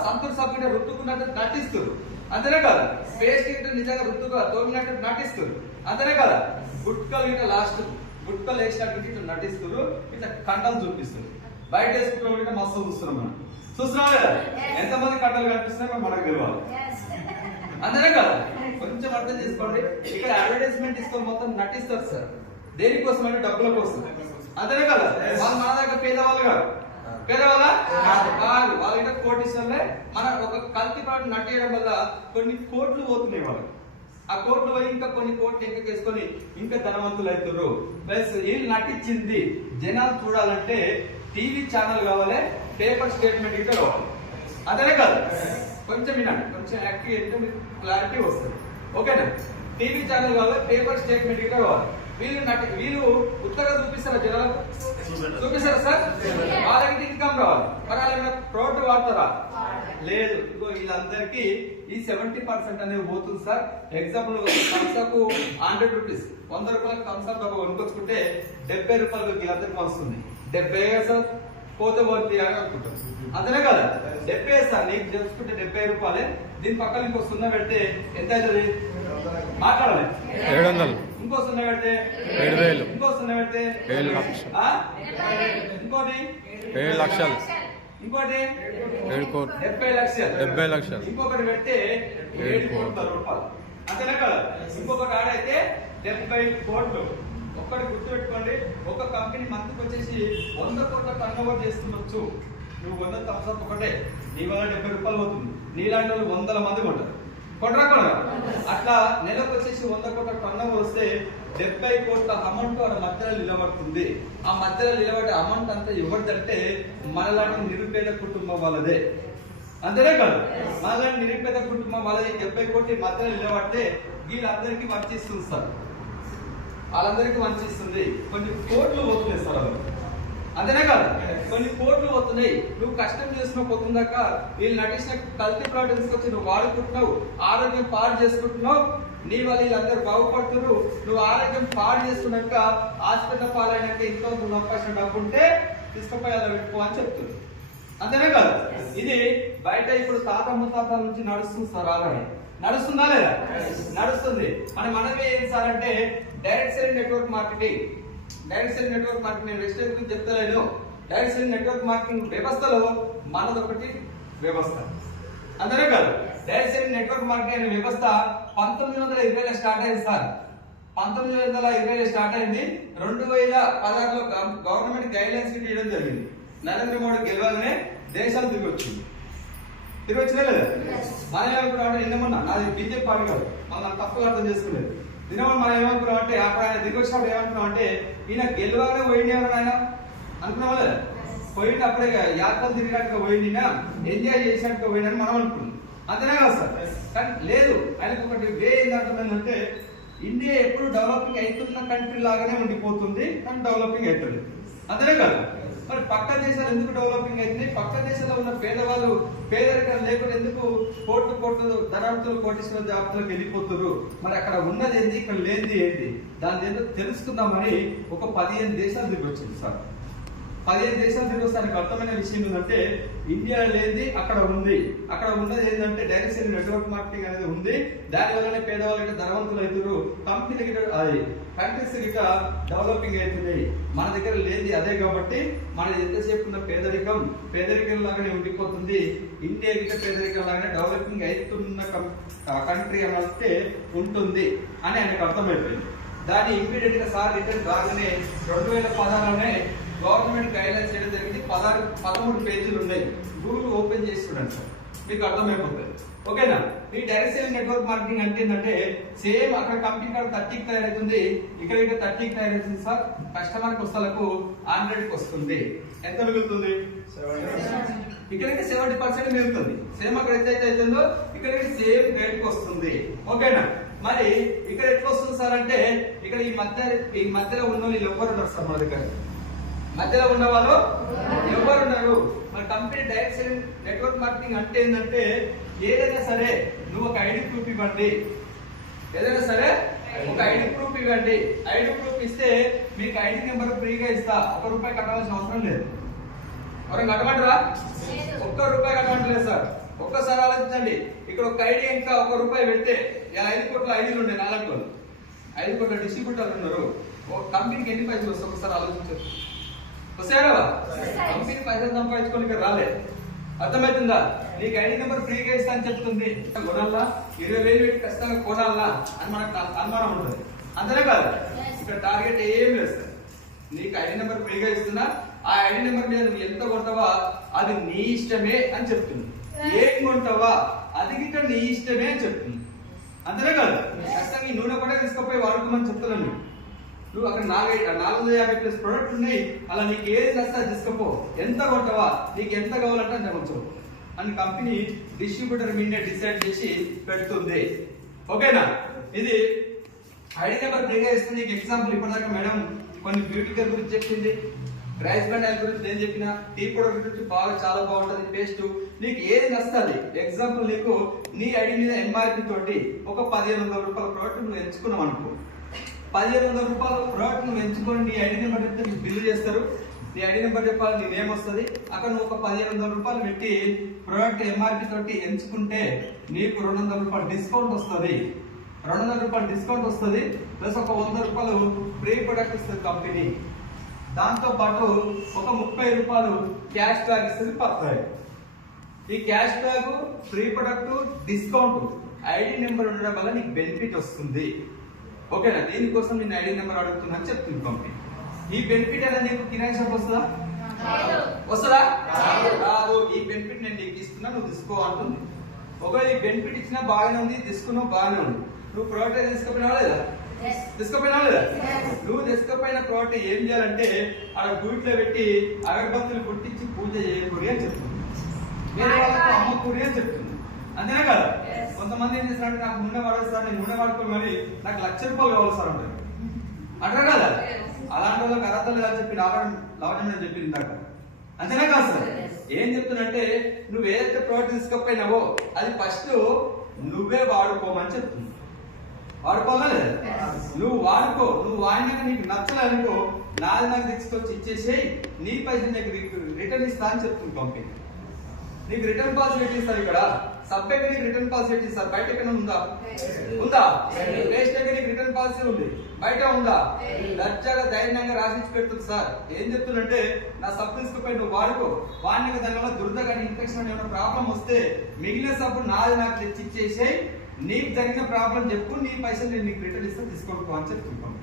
సంతూర్ సబ్బు రుట్టుకున్నట్టు నటిస్తుడు. అంతేనే కదా, పేస్ట్ గిట్ట నిజంగా రుట్టుగా తోమినట్టు నటిస్తురు. అంతేనే కదా, గుట్కలు గిట్ట లాస్ట్ గుట్కలు వేసినట్టు ఇట్లా నటిస్తురు, ఇట్లా కండలు చూపిస్తారు. బయట వేసుకుంటే మస్తు చూస్తున్నాం మనం, చూస్తున్నాం కదా. ఎంతమంది కండలు కనిపిస్తున్నాయో మనకు తెలియాలి. అంతేనే కదా, కొంచెం అర్థం చేసుకోండి. ఇక్కడ అడ్వర్టైజ్మెంట్ తీసుకొని మొత్తం నటిస్తారు సార్. దేనికోసం అంటే డబ్బుల కోసం. అంతేనే కదా, వాళ్ళు మన దగ్గర పేదవాళ్ళు కాదు. పేదవాళ్ళ కాదు, వాళ్ళ దగ్గర కోటీశ్వర్లే. మన ఒక కల్తీ పాటు నటియడం వల్ల కొన్ని కోట్లు పోతున్నాయి వాళ్ళకి. ఆ కోట్లు పోయి ఇంకా కొన్ని కోట్లు ఎక్కేసుకొని ఇంకా ధనవంతులు అవుతారు. ప్లస్ వీళ్ళు నటించింది జనాలు చూడాలంటే టీవీ ఛానల్ కావాలి, పేపర్ స్టేట్మెంట్ ఇంకా కావాలి. అదే కాదు, కొంచెం వినండి, కొంచెం యాక్టివ్ అయితే మీకు క్లారిటీ వస్తుంది. ఓకేనా? టీవీ ఛానల్ కావాలి, పేపర్ స్టేట్మెంట్ ఇంకా కావాలి. వీళ్ళు ఉత్తగా చూపిస్తారా జనాలకు? చూపిస్తారా సార్? వాళ్ళకి ఇన్కమ్ రావాలి. మరి వాళ్ళు ప్రోడక్ట్ వాడతారా? లేదు. ఇగో వీళ్ళందరికీ ఈ 70% అనేది పోతుంది సార్. ఎగ్జాంపుల్ థమ్స్అప్ 100 రూపీస్, 100 రూపాయలకు థమ్స్అప్ డబ్బా కొనుక్కొచ్చుకుంటే 70 రూపాయలకు వీళ్ళందరికీ వస్తుంది. 70 సార్ పోతే పోతుంది అని అనుకుంటాం. అంతేనే కదా, 70 సార్ నీకు చేసుకుంటే 70 రూపాయలే. దీని పక్కన ఇంకో 0 పెడితే ఎంత అవుతుంది? మాట్లాడాలి. 700. ఇంకో 0 పెడితే 7000. ఇంకో 0 పెడితే 7 లక్షలు. ఇంకోటి 7 లక్షలు. ఇంకోటి 7 కోట్లు. 70 లక్షలు. 70 లక్షలు. ఇంకొకటి పెడితే 7 కోట్ల రూపాయలు. అంతేనా కదా? ఇంకొకటి ఆడైతే 70 కోట్లు. ఒక్కటి గుర్తు పెట్టుకోండి, ఒక కంపెనీ మంత్కి వచ్చేసి 100 కోట్ల టర్న్ ఓవర్ చేస్తుండొచ్చు. నువ్వు 100 థమ్స్ అప్ ఒకటే నీ వల్ల 70 రూపాయలు అవుతుంది. నీలాంటి వాళ్ళు 100 మంది కొంటారు. కొనరా? అట్లా నెలకు వచ్చేసి 100 కోట్ల టర్న్ ఓవర్ వస్తే 70 కోట్ల అమౌంట్ ఆ మధ్యలో నిలబడుతుంది. ఆ మధ్యలో నిలబడే అమౌంట్ అంతా ఎవరిదంటే మనలాంటి నిరుపేద కుటుంబం వాళ్ళదే. అంతేనే కాదు, మనలాంటి నిరుపేద కుటుంబం వాళ్ళది. 70 కోట్ల మధ్యలో నిలబడితే వీళ్ళందరికీ వంచిస్తుంది సార్. వాళ్ళందరికీ వంచిస్తుంది. కొన్ని కోట్లు పోతున్నాయి సార్ వాళ్ళు. అంతేనే కాదు, కొన్ని కోట్లు పోతున్నాయి. నువ్వు కష్టం చేసిన పోతుందాక వీళ్ళు నటించిన కల్తీ ప్రోడక్ట్ తీసుకొచ్చి నువ్వు వాడుకుంటున్నావు, ఆరోగ్యం పాడు చేసుకుంటున్నావు. నీ వల్ల వీళ్ళందరూ బాగుపడుతున్నారు. నువ్వు ఆరోగ్యం పాడు చేసుకున్నాక హాస్పిటల్ పాలైనాక ఇంట్లో నువ్వు సంపాదించిన డబ్బు ఉంటే తీసుకుపోయి అలా పెట్టుకో అని చెప్తుంది. అంతేనే కాదు, ఇది బయట ఇప్పుడు తాత ముత్తాతల నుంచి నడుస్తుంది సార్. ఆల్రెడీ నడుస్తుందా లేదా? నడుస్తుంది. మనమే ఏం సార్ అంటే direct selling network marketing. Direct selling network marketing నేను రెస్టారెంట్ గురించి చెప్తలేను. డైరెక్ట్ సెల్లింగ్ నెట్వర్క్ మార్కెటింగ్ వ్యవస్థలో మనదొకటి వ్యవస్థ. అంతేనే కాదు, డైరెక్ట్ సెల్లింగ్ నెట్వర్క్ మార్కెటింగ్ అనే వ్యవస్థ 1920లో స్టార్ట్ అయింది సార్. 1920లో స్టార్ట్ అయింది. 2016లో గవర్నమెంట్ గైడ్ లైన్స్ ఇవ్వడం జరిగింది. నరేంద్ర మోడీ గెలవాలనే దేశాలు తిరిగి వచ్చింది. తిరిగి వచ్చినా లేదా? మనం ఏమనుకున్నాం అంటే నిన్నమన్నా అది బీజేపీ పార్టీ కాదు, మనం తప్పుగా అర్థం చేసుకునేది. దినమని మనం ఏమనుకున్నాం అంటే అప్పుడు ఆయన దిగి వచ్చినప్పుడు ఏమనుకున్నాం అంటే ఈయన గెలవాలనే పోయింది ఎవరు ఆయన అనుకున్నావా లేదా? పోయింది అప్పుడే యాత్రలు తిరిగినట్టుగా పోయింది, ఎంజాయ్ చేసినట్టుగా పోయిందని మనం అనుకున్నాం. అంతేనే కదా సార్? కానీ లేదు, ఆయనకు ఒకటి వే ఏంటంటుందంటే ఇండియా ఎప్పుడు డెవలపింగ్ అవుతున్న కంట్రీ లాగానే ఉండిపోతుంది, కానీ డెవలపింగ్ అవుతుంది. అంతేనే కాదు, మరి పక్క దేశాలు ఎందుకు డెవలపింగ్ అవుతున్నాయి? పక్క దేశాల్లో ఉన్న పేదవాళ్ళు పేదరికం లేకుండా ఎందుకు కోట్లు ధనార్థులు కోటీశ్వర జాబితాలకు వెళ్ళిపోతున్నారు? మరి అక్కడ ఉన్నది ఏంది, ఇక్కడ లేనిది ఏంటి, దాని ఏదో తెలుసుకుందామని ఒక 15 దేశాలు తిరిగి వచ్చింది సార్. 15 దేశాలు తిరిగి వస్తానికి అర్థమైన విషయం ఏంటంటే ఇండియా లేనిది అక్కడ ఉంది. అక్కడ ఉన్నది ఏంటంటే డైరెక్ట్ సేల్ నెట్వర్క్ మార్కెటింగ్ అనేది ఉంది. దాని వల్లనే పేదవాళ్ళకి ధనవంతులు అవుతారు, కంపెనీలకి కంట్రీస్ గిట్ట డెవలపింగ్ అవుతున్నాయి. మన దగ్గర లేనిది అదే కాబట్టి మన ఎంతసేపు ఉన్న పేదరికం లాగానే ఉండిపోతుంది. ఇండియా గిట్ట పేదరికం లాగానే డెవలపింగ్ అవుతున్న కంట్రీ అంటే ఉంటుంది అని ఆయనకు అర్థమైపోయింది. దాన్ని ఇమ్మీడియట్ గా సార్ రిటర్న్ రాగానే 2016లోనే గవర్నమెంట్ గైడ్లైన్స్ చేయడం జరిగింది. 13 పేజీలు ఉన్నాయి. గూగుల్ ఓపెన్ చేసి చూడండి సార్, మీకు అర్థమైపోతుంది. ఓకేనా? ఈ డైరెక్ట్ సేల్ నెట్వర్క్ మార్కెటింగ్ అంటే ఏంటంటే సేమ్ అక్కడ కంపెనీ కాడ 30కి తయారవుతుంది, ఇక్కడ 30కి తయారవుతుంది సార్. కస్టమర్ వస్తలకు 100కి వస్తుంది. ఎంత మిగులుతుంది? ఇక్కడికి 70% మిగులుతుంది. సేమ్ అక్కడ ఎంత అవుతుందో ఇక్కడికి సేమ్ రేట్కి వస్తుంది. ఓకేనా? మరి ఇక్కడ ఎట్లా వస్తుంది సార్ అంటే ఇక్కడ ఈ మధ్యలో ఉన్న వాళ్ళు ఎవరు ఉన్నారు సార్? మన దగ్గర మధ్యలో ఉన్న వాళ్ళు ఎవరు ఉన్నారు? మన company direct sale network marketing అంటే ఏంటంటే ఏదైనా సరే నువ్వు ఒక ఐడి ప్రూఫ్ ఇవ్వండి, ఏదైనా సరే ఒక ఐడి ప్రూఫ్ ఇవ్వండి. ఐడి ప్రూఫ్ ఇస్తే మీకు ఐడి నెంబర్ ఫ్రీగా ఇస్తా. ₹1 కట్టాల్సిన అవసరం లేదు. ఎవరైనా కట్టమంటారా? ₹1 కట్టమంటలేదు సార్. ఒక్కసారి ఆలోచించండి. ఇక్కడ ఒక ఐడి ఇంకా ₹1 పెడితే ఇలా 5 కోట్ల ఐడీలు ఉన్నాయి. 4 కోట్లు 5 కోట్ల డిస్ట్రిబ్యూటర్లు ఉన్నారు. ఒక కంపెనీకి ఎన్ని పైసలు వస్తాయి? ఒకసారి ఆలోచించారు. వస్తాయా? కంపెనీ పైసలు సంపాదించుకొని ఇక్కడ రాలే. అర్థమవుతుందా? నీకు ఐడి నెంబర్ ఫ్రీగా ఇస్తా అని చెప్తుంది. కొనాలా? 20,000 పెట్టి ఖచ్చితంగా కొనాలా అని మనకు అనుమానం ఉంటుంది. అంతనే కాదు, ఇక్కడ టార్గెట్ ఏం లేదు సార్. నీకు ఐడి నెంబర్ ఫ్రీగా ఇస్తున్నా, ఆ ఐడి నెంబర్ మీద నువ్వు ఎంత కొంటావా అది నీ ఇష్టమే అని చెప్తుంది. ఏం కొంటావా అది గిట్ట నీ ఇష్టమే అని చెప్తుంది. అంతనే కాదు, ఖచ్చితంగా ఈ నూనె కూడా తీసుకుపోయి వాడుకోమని చెప్తున్నాను. నువ్వు అక్కడ 450+ ప్రొడక్ట్ ఉన్నాయి. అలా నీకు ఏది నచ్చా తీసుకపో, ఎంత కొంటావా, నీకు ఎంత కావాలంటే అంత కొంచెం అని కంపెనీ డిస్ట్రిబ్యూటర్ మీదే డిసైడ్ చేసి పెడుతుంది. ఓకేనా? ఇది ఐడి నెంబర్ ఫ్రీగా ఇస్తుంది. నీకు ఎగ్జాంపుల్ ఇప్పటిదాకా మేడం కొన్ని బ్యూటీ కేర్ గురించి చెప్పింది, రైస్ బ్రాండ్ ఆయిల్ గురించి నేను చెప్పిన, టీ పౌడర్ గురించి చాలా బాగుంటది పేస్ట్. నీకు ఏది నచ్చుతుంది? ఎగ్జాంపుల్ నీకు నీ ఐడి మీద ఎంఆర్పి తోటి ఒక ₹1,500 ప్రోడక్ట్ నువ్వు ఎంచుకున్నావు అనుకో. ₹1,500 ప్రోడక్ట్ నువ్వు ఎంచుకొని నీ ఐడి నెంబర్ చెప్తే నీకు బిల్లు చేస్తారు. నీ ఐడి నెంబర్ చెప్పాలి, నీ నేమ్ వస్తుంది. అక్కడ నువ్వు ఒక ₹1,500 పెట్టి ప్రోడక్ట్ ఎంఆర్పి తోటి ఎంచుకుంటే నీకు ₹200 డిస్కౌంట్ వస్తుంది. ₹200 డిస్కౌంట్ వస్తుంది. ప్లస్ ఒక ₹100 ఫ్రీ ప్రొడక్ట్ ఇస్తుంది కంపెనీ. దాంతో పాటు ఒక ₹30 క్యాష్ బ్యాక్ ఇస్తుంది పర్సనల్. ఈ cash back, free product, discount ID number ఉండడం వల్ల నీకు బెనిఫిట్ వస్తుంది. ఓకేనా? దీనికోసం నేను ఐడి నెంబర్ అడుగుతున్నా అని చెప్తుంది కంపెనీ. ఈ బెనిఫిట్ అనేది నీకు కిరాయి షాప్ వస్తుందా? వస్తుందా? రాదు. ఈ బెనిఫిట్ నేను నీకు ఇస్తున్నా, నువ్వు తీసుకో అంటుంది. ఒకవేళ ఈ బెనిఫిట్ ఇచ్చినా బాగానే ఉంది, తీసుకున్నావు బాగానే ఉంది. నువ్వు ప్రోడక్ట్ తీసుకుపోయినావా లేదా? తీసుకుపోయినావా లేదా? నువ్వు తీసుకుపోయిన ప్రోడక్ట్ ఏం చేయాలంటే అక్కడ గూట్లో పెట్టి అగరబత్తులు పుట్టించి పూజ చేయకూడదు అని చెప్తుంది. వేరే వాళ్ళకి అమ్మకూడదు అని చెప్తుంది. అంతేనా కదా? కొంతమంది ఏం చేస్తారంటే నాకు నూనె వాడదు సార్, నేను నూనె వాడుకోవాలి, మరి నాకు ₹1,00,000 కావాలి సార్ అంటారు. అంటారు కదా? అలాంటి వాళ్ళకి అర్హత లేదని చెప్పి లావణ్యం చెప్పింది ఇందాక. అంతేనా కాదు సార్? ఏం చెప్తున్నంటే నువ్వు ఏదైతే ప్రోడక్ట్ తీసుకపోయినావో అది ఫస్ట్ నువ్వే వాడుకోమని చెప్తుంది. వాడుకోవాలా లేదా? నువ్వు వాడుకో. నువ్వు వాడినాక నీకు నచ్చలేనుకో, నాది నాకు తీసుకొచ్చి ఇచ్చేసేయి, నీ పైసలు నీకు రిటర్న్ ఇస్తా అని చెప్తుంది కంపెనీ. నీకు రిటర్న్ పాలసీ పెట్టిస్తారు. ఇక్కడ సబ్జెక్ట్ నీకు రిటర్న్ పాలసీ పెట్టిస్తారు. బయట ఎక్కడ ఉందా? వేస్ట్ దగ్గర నీకు రిటర్న్ పాలసీ ఉంది, బయట ఉందా? దర్జాగా ధైర్యంగా రాసించి పెడుతుంది. సార్ ఏం చెప్తున్నంటే నా సబ్ తీసుకుపోయి నువ్వు వాడుకో, వాడినాక దానివల్ల దురద కానీ ఇన్ఫెక్షన్ ఏమైనా ప్రాబ్లం వస్తే మిగిలిన సబ్బు నాది నాకు తెచ్చి ఇచ్చేసేయి, నీకు జరిగిన ప్రాబ్లం చెప్పు, నీ పైసలు నేను నీకు రిటర్న్ ఇస్తే తీసుకోనుకో అని చెప్తున్నాం.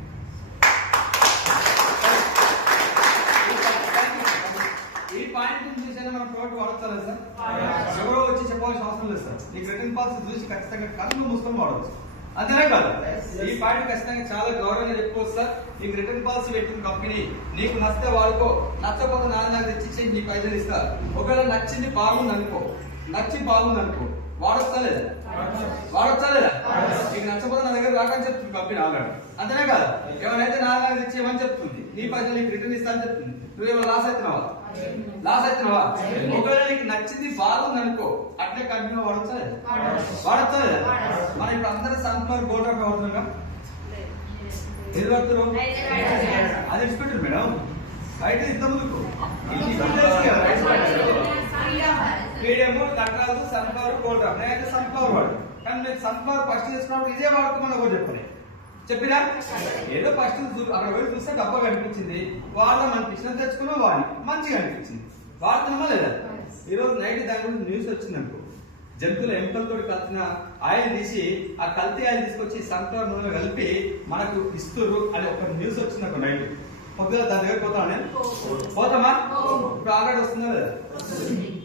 ఈ పాయింట్ చూసైనా మన ప్రోడక్ట్ వాడతారా సార్? ఎవరో వచ్చి చెప్పాల్సిన అవసరం లేదు సార్. నీకు రిటర్న్ పాలసీ చూసి ఖచ్చితంగా కళ్ళు మూసుకొని వాడవచ్చు. అంతేనే కాదు, ఈ పాయింట్ ఖచ్చితంగా చాలా గౌరవంగా చెప్పుకోవచ్చు సార్. నీకు రిటర్న్ పాలసీ పెట్టిన కంపెనీ, నీకు నచ్చితే వాడుకో, నచ్చకపోతే నాకు తెచ్చి నీ పైసలు ఇస్తా. ఒకవేళ నచ్చింది బాగుంది అనుకో, వాడొచ్చా లేదా? నీకు నచ్చకపోతే నా దగ్గర రాకని చెప్తుంది కంపెనీ ఆల్రెడీ. అంతేనే కదా. ఎవరైతే నా దగ్గర ఇచ్చేయమని చెప్తుంది, నీ పైసలు నీకు రిటర్న్ ఇస్తా అని చెప్తుంది, నువ్వేమో లాస్ అవుతున్నావా? ఒకవేళ నీకు నచ్చింది బాగుంది అనుకో, అట్లే కంటిన్యూ వాడచ్చా? మనం ఇప్పుడు అందరూ సన్ఫ్లవర్ గోల్డ్ ఆఫ్ వాడుతున్నాం. ఏది వాడుతున్నాం? అది ఇచ్చిపెట్టారు మేడం. బయట ఇంత ముందుకు medium Nataraju sunflower gold of. నేనైతే సన్ఫ్లవర్ వాడు, కానీ నేను సన్ఫ్లవర్ ఫస్ట్ చేసుకున్నప్పుడు ఇదే వాడుకోమని ఒకటి చెప్పినా ఏదో ఫస్ట్ అక్కడ పోయి చూస్తే డబ్బా కనిపించింది, వాడదాం అనిపించింది, తెచ్చుకున్నా వాడి మంచిగా అనిపించింది, వాడుతున్నామా లేదా? ఈ రోజు నైట్ దాని గురించి న్యూస్ వచ్చింది అనుకో, జంతువుల ఎంకలతో కలిసిన ఆయిల్ తీసి ఆ కల్తీ ఆయిల్ తీసుకొచ్చి సన్ఫ్లవర్ నూనె కలిపి మనకు ఇస్తున్నారు అని ఒక న్యూస్ వచ్చింది అనుకో. నైట్ పొద్దుగా దాని దగ్గర పోతామా? పోతామా? ఇప్పుడు ఆల్రెడీ వస్తుందా లేదా?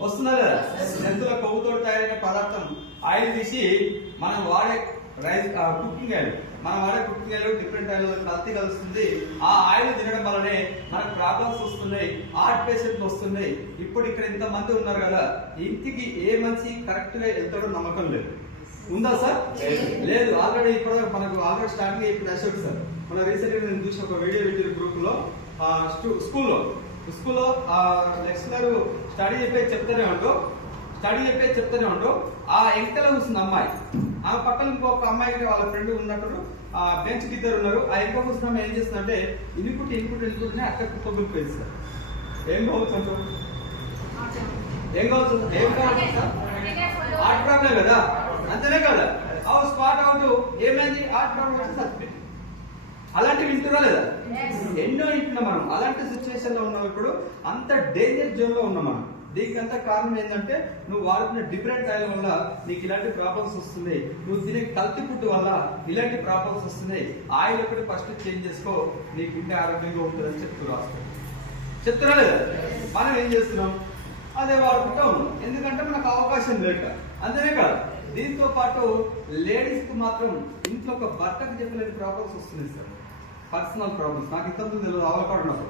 వస్తుందా లేదా? జంతువుల కొవ్వుతో తయారైన పదార్థం ఆయిల్ తీసి మనం వాడే రైస్ కుకింగ్ ఆయిల్, మనం వాడే కుకింగ్ ఆయిల్ డిఫరెంట్ ఆయిల్ కల్తీ కలుస్తుంది. ఆ ఆయిల్ తినడం వల్లనే మనకు ప్రాబ్లమ్స్ వస్తున్నాయి, హార్ట్ పేషెంట్లు వస్తున్నాయి. ఇప్పుడు ఇక్కడ ఇంత మంది ఉన్నారు కదా, ఇంటికి ఏ మనిషి కరెక్ట్ గా వెళ్తాడో నమ్మకం లేదు. ఉందా సార్? లేదు. ఆల్రెడీ ఇప్పుడు మనకు ఆల్రెడీ స్టార్టింగ్ ఇప్పుడు అశోక్ సార్ మన రీసెంట్ గా నేను చూసి ఒక వీడియో పెట్టిన గ్రూప్ లో స్కూల్లో లెక్చరర్ స్టడీ చెప్తానే ఉంటూ ఆ ఎంకల కూర్చుంది అమ్మాయి, ఆ పక్కన ఇంకొక అమ్మాయికి వాళ్ళ ఫ్రెండ్ ఉన్నట్టు ఆ బెంచ్ కి ఇద్దరు ఉన్నారు. ఆ ఎంక కూర్చున్న అమ్మాయి ఏం చేస్తుందంటే ఇనుకుంటే అక్కడికి తొగ్గిపోయింది సార్. ఏం కావచ్చు సార్? హార్ట్ ప్రాబ్లం కదా, అంతేనే కదా. ఆ స్పాట్ అవుట్ ఏమైంది? హార్ట్ ప్రాబ్లం వచ్చి చచ్చిపోయింది. అలాంటివి వింటున్నా లేదా? ఎన్నో వింటున్నాం మనం. అలాంటి సిచ్యువేషన్ లో ఉన్నాం. ఇప్పుడు అంత డేంజర్ జోన్ లో ఉన్నాం మనం. దీనికంతా కారణం ఏంటంటే నువ్వు వాడుతున్న డిఫరెంట్ ఆయిల్ వల్ల నీకు ఇలాంటి ప్రాబ్లమ్స్ వస్తున్నాయి, నువ్వు తినే కల్తీ ఫుడ్ వల్ల ఇలాంటి ప్రాబ్లమ్స్ వస్తున్నాయి. ఆయిల్ ఒకటి ఫస్ట్ చేంజ్ చేసుకో, నీకు ఇంటి ఆరోగ్యంగా ఉంటుందని చెప్తున్నా లేదా? మనం ఏం చేస్తున్నాం? అదే వాడుకుంటా ఉన్నాం, ఎందుకంటే మనకు అవకాశం లేక. అంతేనే కాదు, దీంతో పాటు లేడీస్ కు మాత్రం ఇంట్లో ఒక భర్తకు చెప్పలేని ప్రాబ్లమ్స్ వస్తున్నాయి సార్. పర్సనల్ ప్రాబ్లమ్స్ నాకు ఇంతకుముందు తెలియదు, అవకాశం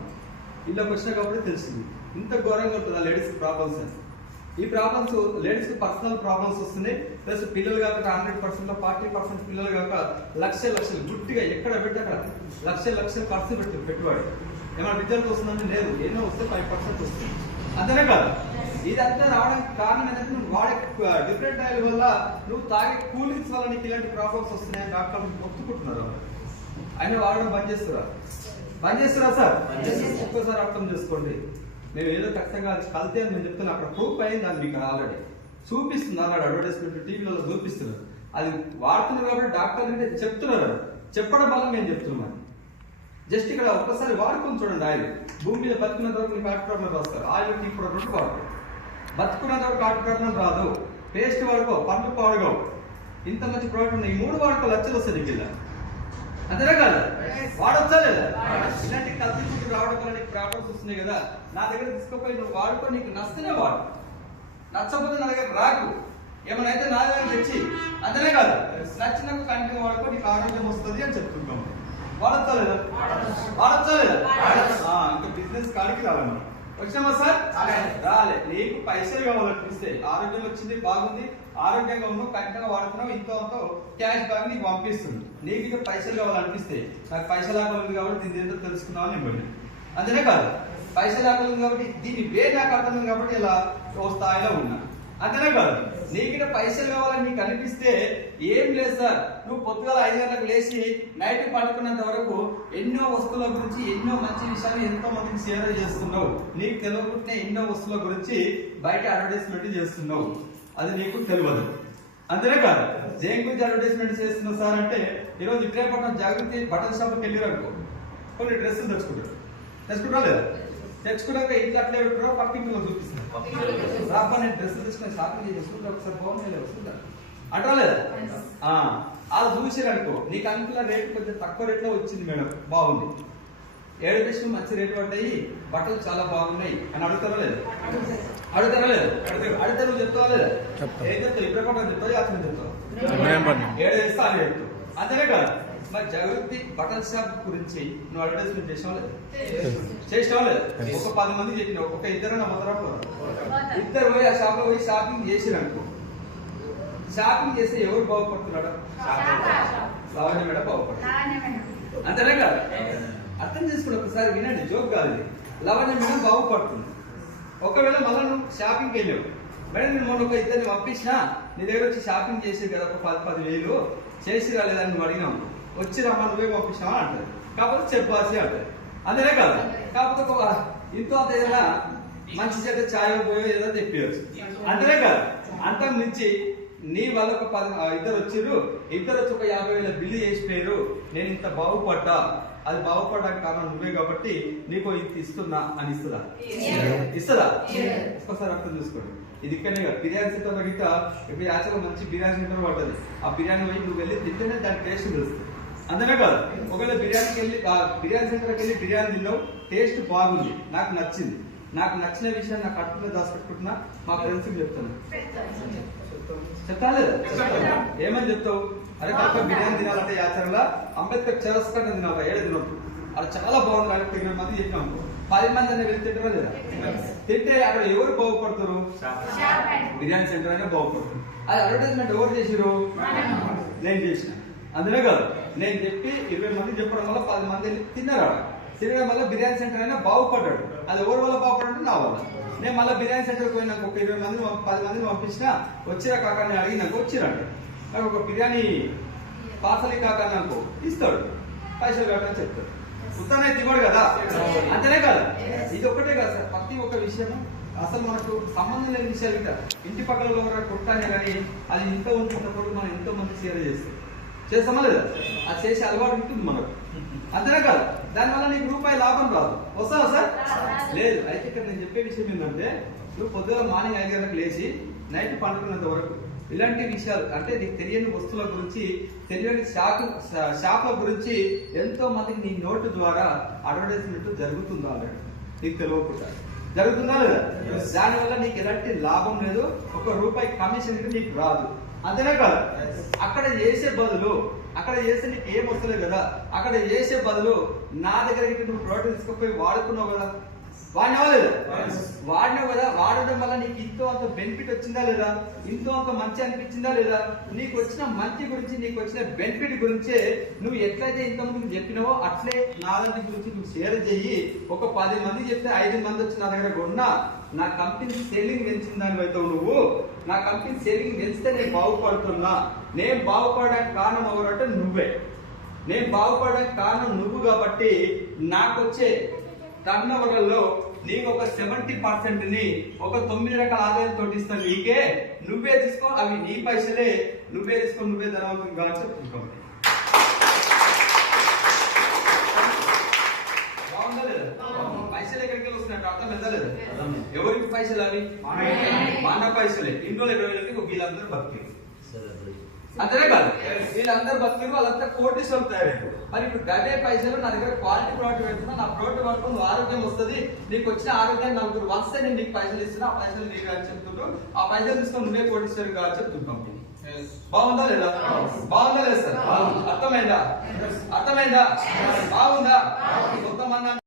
ఇంట్లోకి వచ్చినా కాబట్టి తెలిసింది ఇంత ఘోరంగా ఉంటుంది ఆ లేడీస్ ప్రాబ్లమ్స్ అని. ఈ ప్రాబ్లమ్స్ లేడీస్ కి పర్సనల్ ప్రాబ్లమ్స్ వస్తున్నాయి. ప్లస్ పిల్లలు కాక 100% 40% పిల్లలు కాక లక్షలు గుట్టిగా ఎక్కడ పెట్టి అక్కడ లక్షలు ఖర్చు పెట్టుబడి. ఏమైనా రిజల్ట్ వస్తుందంటే లేదు, ఎన్నో వస్తే 5% వస్తుంది. అంతేనే కాదు, ఇదంతా రావడానికి కారణం ఏంటంటే నువ్వు వాడే డిఫరెంట్ ఆయిల్ వల్ల, నువ్వు తాగే కూలింగ్స్ వల్ల నీకు ఇలాంటి ప్రాబ్లమ్స్ వస్తున్నాయని డాక్టర్లు ఒప్పుకుంటున్నారు. ఆయన వాడడం బంద్ చేస్తురా సార్? ఒక్కసారి అర్థం చేసుకోండి. మేము ఏదో ఖచ్చితంగా కల్తీ అని నేను చెప్తున్నా, అక్కడ ప్రూఫ్ అయింది, అది మీకు ఆల్రెడీ చూపిస్తుంది. ఆల్రెడీ అడ్వర్టైజ్మెంట్ టీవీలలో చూపిస్తున్నారు. అది వాడుతున్నారు కాబట్టి డాక్టర్లు చెప్తున్నారు. చెప్పడం వల్ల మేము చెప్తున్నాం. జస్ట్ ఇక్కడ ఒక్కసారి వాడుకొని చూడండి. ఆయిల్ భూమి మీద బతుకున్నంత వరకు నీకు హార్ట్ ప్రాబ్లం వస్తారు. ఆయిల్ టీ ప్రొడక్ట్ వాడుకో, బతుకున్నంత వరకు హార్ట్ ప్రాబ్లం రాదు. పేస్ట్ వాడుకో, పండ్లు పాడుకో, ఇంత మంచి ప్రోడక్ట్ ఉన్నాయి. ఈ 3 వాడుకో, లక్షలు వస్తాయి నీకు ఇలా. అంతేనా కాదు? వాడొచ్చా లేదా? ఇలాంటి కల్తీ ఫుడ్ రావడం వల్ల నీకు ప్రాబ్లమ్స్ వస్తున్నాయి కదా, నా దగ్గర తీసుకుపోయి నువ్వు వాడుకో. నీకు నచ్చితేనే వాడు, నచ్చకపోతే నా దగ్గర రాకు. ఏమైనా అయితే నా దగ్గర తెచ్చి, అంతేనే కాదు, నచ్చినాక కంటిన్యూ వాడుకో, నీకు ఆరోగ్యం వస్తుంది అని చెప్తుంటాం. వాడొచ్చా లేదా? ఇంకా బిజినెస్ కాడికి రావాలి మనం. వచ్చామా సార్? రాలే. నీకు పైసలు కావాలనిపిస్తే, ఆరోగ్యం వచ్చింది, బాగుంది, ఆరోగ్యంగా ఉన్నావు, కంటిన్యూగా వాడుతున్నావు, ఇంతో క్యాష్ బ్యాక్ నీకు పంపిస్తుంది. నీకు ఇక్కడ పైసలు కావాలనిపిస్తే, నాకు పైసలు ఆకలి కాబట్టి దీని ఏంటో తెలుసుకున్నావు నేను పోయి. అంతేనే కాదు, పైసలు ఆకలి కాబట్టి దీని నాకు అర్థం కాబట్టి ఇలా ఓ స్థాయిలో ఉన్నా. అంతేనే కాదు, నీకు పైసలు కావాలని నీకు అనిపిస్తే ఏం లేదు సార్, నువ్వు పొద్దుగాల 5 గంటలకు లేచి నైట్ పడుకున్నంత వరకు ఎన్నో వస్తువుల గురించి, ఎన్నో మంచి విషయాలు ఎంతో మందికి షేర్ చేస్తున్నావు. నీకు తెలియకుంటే ఎన్నో వస్తువుల గురించి బయట అడ్వర్టైజ్మెంట్ చేస్తున్నావు, అది నీకు తెలియదు. అంతేనే కాదు, దేని గురించి అడ్వర్టైజ్మెంట్ చేస్తున్నావు సార్ అంటే, ఈరోజు విక్రయపట్నం జాగృతి బట్టల షాప్కి వెళ్ళిరనుకో, కొన్ని డ్రెస్సులు తెచ్చుకుంటా లేదా? తెచ్చుకున్నాక ఇంట్లో అట్లే పెట్టారో పక్కింట్లో చూపిస్తున్నారు. రాబ్బా నేను డ్రెస్సులు తెచ్చుకుని షాపింగ్ చేసుకుంటా, ఒకసారి బాగుంది వస్తుందా అంటారా లేదా? అది చూసిరనుకో, నీకు అనుకున్న రేటు కొంచెం తక్కువ రేట్లో వచ్చింది మేడం, బాగుంది, 7 డ్రెస్సులు మంచి రేటు పడ్డాయి, బట్టలు చాలా బాగున్నాయి అని అడుగుతారా లేదా? అడిగితే నువ్వు చెప్తావా లేదా? ఏం చెప్తావు? ఇప్పుడు చెప్తావు, అతను చెప్తావు, 7 వేస్తా అని చెప్తావు. అంతేనే కాదు, మరి జాగృతి బట్టల షాప్ గురించి నువ్వు అడ్వర్టైజ్మెంట్ చేసినావా లేదా? ఒక 10 మంది చెప్పినావు, ఒక ఇద్దరు పోయి ఆ షాప్ లో పోయి షాపింగ్ చేసిరనుకో, షాపింగ్ చేస్తే ఎవరు బాగుపడుతున్నాడు? సామాన్య మేడం బాగుపడుతుంది. అంతేనా కాదు? అర్థం చేసుకుని ఒకసారి వినండి, జోక్ కాదు ఇది. లవణ్య మేడం బాగుపడుతుంది. ఒకవేళ మళ్ళీ నువ్వు షాపింగ్కి వెళ్ళావు, మేడం నేను మొన్న ఒక ఇద్దరిని పంపించినా నీ దగ్గర వచ్చి షాపింగ్ చేసి కదా ఒక 10,000 చేసి రాలేదని నువ్వు అడిగినావు, వచ్చి రమ్మా నువ్వే పంపించినావా అంటారు. కాకపోతే చెప్పాల్సి అంటారు. అంతేనే కాదు? కాకపోతే ఒక ఇంతో అంత ఏదైనా మంచి చెడ్డ ఛాయ్ పోయో ఏదో తెప్పియచ్చు. అంతేనే కాదు? అంతం నుంచి నీ వల్ల ఒక 10 ఇద్దరు వచ్చిర్రు, ఇద్దరు వచ్చి ఒక 50,000 బిల్లు చేసిపోయారు, నేను ఇంత బాగుపడ్డా, అది బాగుపడడానికి కారణం నువ్వే కాబట్టి నీకు ఇంత ఇస్తున్నా అని ఇస్తుందా? ఇస్తుందా? ఒక్కసారి అర్థం చూసుకోండి. ఇది ఇక్కడనే కాదు, బిర్యానీ సెంటర్ గిట్ట ఇప్పుడు యాక్చువల్గా మంచి బిర్యానీ సెంటర్ పడుతుంది. ఆ బిర్యానీ పోయి నువ్వు వెళ్ళి తింటేనే దాని టేస్ట్ తెలుస్తుంది. అంతేనే కాదు? ఒకవేళ బిర్యానీకి వెళ్ళి బిర్యానీ సెంటర్కి వెళ్ళి బిర్యానీ తిన్నావు, టేస్ట్ బాగుంది, నాకు నచ్చింది, నాకు నచ్చిన విషయాన్ని నాకు కట్టుకునే దాచిపెట్టుకుంటున్నా, మా ఫ్రెండ్స్కి చెప్తాను. చెప్తాను లేదా? ఏమని చెప్తావు? అరే కాక బిర్యానీ తినాలంటే యాచరంగా అంబేద్కర్ చౌరస్తానే తినాలి, ఏడు తినప్పుడు అది చాలా బాగుంది అని 20 మంది చెప్పినాం, 10 మంది అనే వెళ్ళి తింటారా లేదా? తింటే అక్కడ ఎవరు బాగుపడతారు? బిర్యానీ సెంటర్ అయినా బాగుపడతారు. అది అడ్వర్టైజ్మెంట్ ఎవరు చేసిరు? నేను చేసిన. అందులో కాదు, నేను చెప్పి 20 మంది చెప్పడం వల్ల 10 మంది వెళ్ళి తిన్నారు. తినడం వల్ల బిర్యానీ సెంటర్ అయినా బాగుపడ్డాడు. అది ఎవరి వల్ల బాగుపడ్డాడు? నా వల్ల. నేను మళ్ళీ బిర్యానీ సెంటర్కి పోయినాక ఒక 20 మంది 10 మందిని పంపించినా, వచ్చిరా కాకాని అడిగినాక వచ్చిరంట, నాకు ఒక బిర్యానీ పార్సల్ కాకాని అనుకో ఇస్తాడు, పైసలు కట్టని చెప్తాడు. ఉత్తనే తినడు కదా? అంతేనే కదా? ఇది ఒక్కటే కదా సార్, ప్రతి ఒక్క విషయం అసలు మనకు సంబంధం లేని విషయాలు ఇంకా ఇంటి పక్కన కొట్టానే కానీ అది ఇంత ఉంటున్నప్పుడు మనం ఎంతో మంది షేర్ చేస్తామా లేదా? అది చేసే అలవాటు ఉంటుంది మనకు. అంతేనా కాదు? దానివల్ల నీకు రూపాయి లాభం రాదు. వస్తావా సార్? లేదు. అయితే ఇక్కడ నేను చెప్పే విషయం ఏంటంటే, నువ్వు పొద్దుగా మార్నింగ్ 5 గంటలకు లేచి నైట్ పండుకున్నంత వరకు ఇలాంటి విషయాలు అంటే నీకు తెలియని వస్తువుల గురించి, తెలియని షాపుల గురించి ఎంతో మందికి నీ నోటు ద్వారా అడ్వర్టైజ్మెంట్ జరుగుతుందా ఆల్రెడీ నీకు తెలియకుండా జరుగుతుందా లేదా? దానివల్ల నీకు ఎలాంటి లాభం లేదు, 1 రూపాయి కమిషన్ నీకు రాదు. అంతేనా కాదు? అక్కడ చేసే బదులు, అక్కడ చేస్తే నీకు ఏం వస్తలేదు కదా, అక్కడ చేసే బదులు నా దగ్గరికి నువ్వు ప్రోడక్ట్ తీసుకుపోయి వాడుకున్నావు కదా, వాడినావా లేదా? వాడినావు కదా, వాడడం వల్ల నీకు ఇంతో అంత బెనిఫిట్ వచ్చిందా లేదా? ఇంతో అంత మంచి అనిపించిందా లేదా? నీకు వచ్చిన మంచి గురించి, నీకు వచ్చిన బెనిఫిట్ గురించే నువ్వు ఎట్లయితే ఇంతకుముందు చెప్పినావో అట్లే నాలుగు గురించి నువ్వు షేర్ చెయ్యి. ఒక 10 మంది చెప్తే 5 మంది వచ్చి నా దగ్గర కొన్నా, నా కంపెనీ సెల్లింగ్ పెంచిన దాని అవుతావు నువ్వు. నా కంపెనీ సెల్లింగ్ పెంచితే నేను బాగుపడుతున్నా. నేను బాగుపడడానికి కారణం ఎవరంటే నువ్వే. నేను బాగుపడడానికి కారణం నువ్వు కాబట్టి నాకు వచ్చే టర్న్ ఓవర్లలో నీకు ఒక 70%ని ఒక 9 రకాల ఆదాయంతో ఇస్తాను నీకే. నువ్వే తీసుకో, అవి నీ పైసలే, నువ్వే తీసుకో, నువ్వే ధనవంతం కావచ్చు. బాగుందా లేదా? పైసలు ఎక్కడికి వస్తున్నాయి అర్థం ఎంత లేదు? ఎవరికి పైసలు? అవి మన పైసలే. ఇంట్లో 20 వీళ్ళందరూ బతికి. అంతేనే కాదు? వీళ్ళందరూ బతికి వాళ్ళంతా కోటీశ్వరులు తయారయ్యారు. మరి ఇప్పుడు గదే పైసలు నా దగ్గర క్వాలిటీ ప్రోడక్ట్ పెడుతున్నా, నా ప్రోడక్ట్ పడుతుంది, ఆరోగ్యం వస్తుంది, నీకు వచ్చిన ఆరోగ్యాన్ని 4 వస్తే నేను నీకు పైసలు ఇస్తున్నా, ఆ పైసలు నీకు అని చెప్తుంటూ, ఆ పైసలు తీసుకొని నువ్వే కోటీశ్వరు కాదు చెప్తుంది కంపెనీ. బాగుందా లేదా? బాగుందా లేదా సార్? అర్థమైందా? అర్థమైందా? బాగుందా? కొంతమంది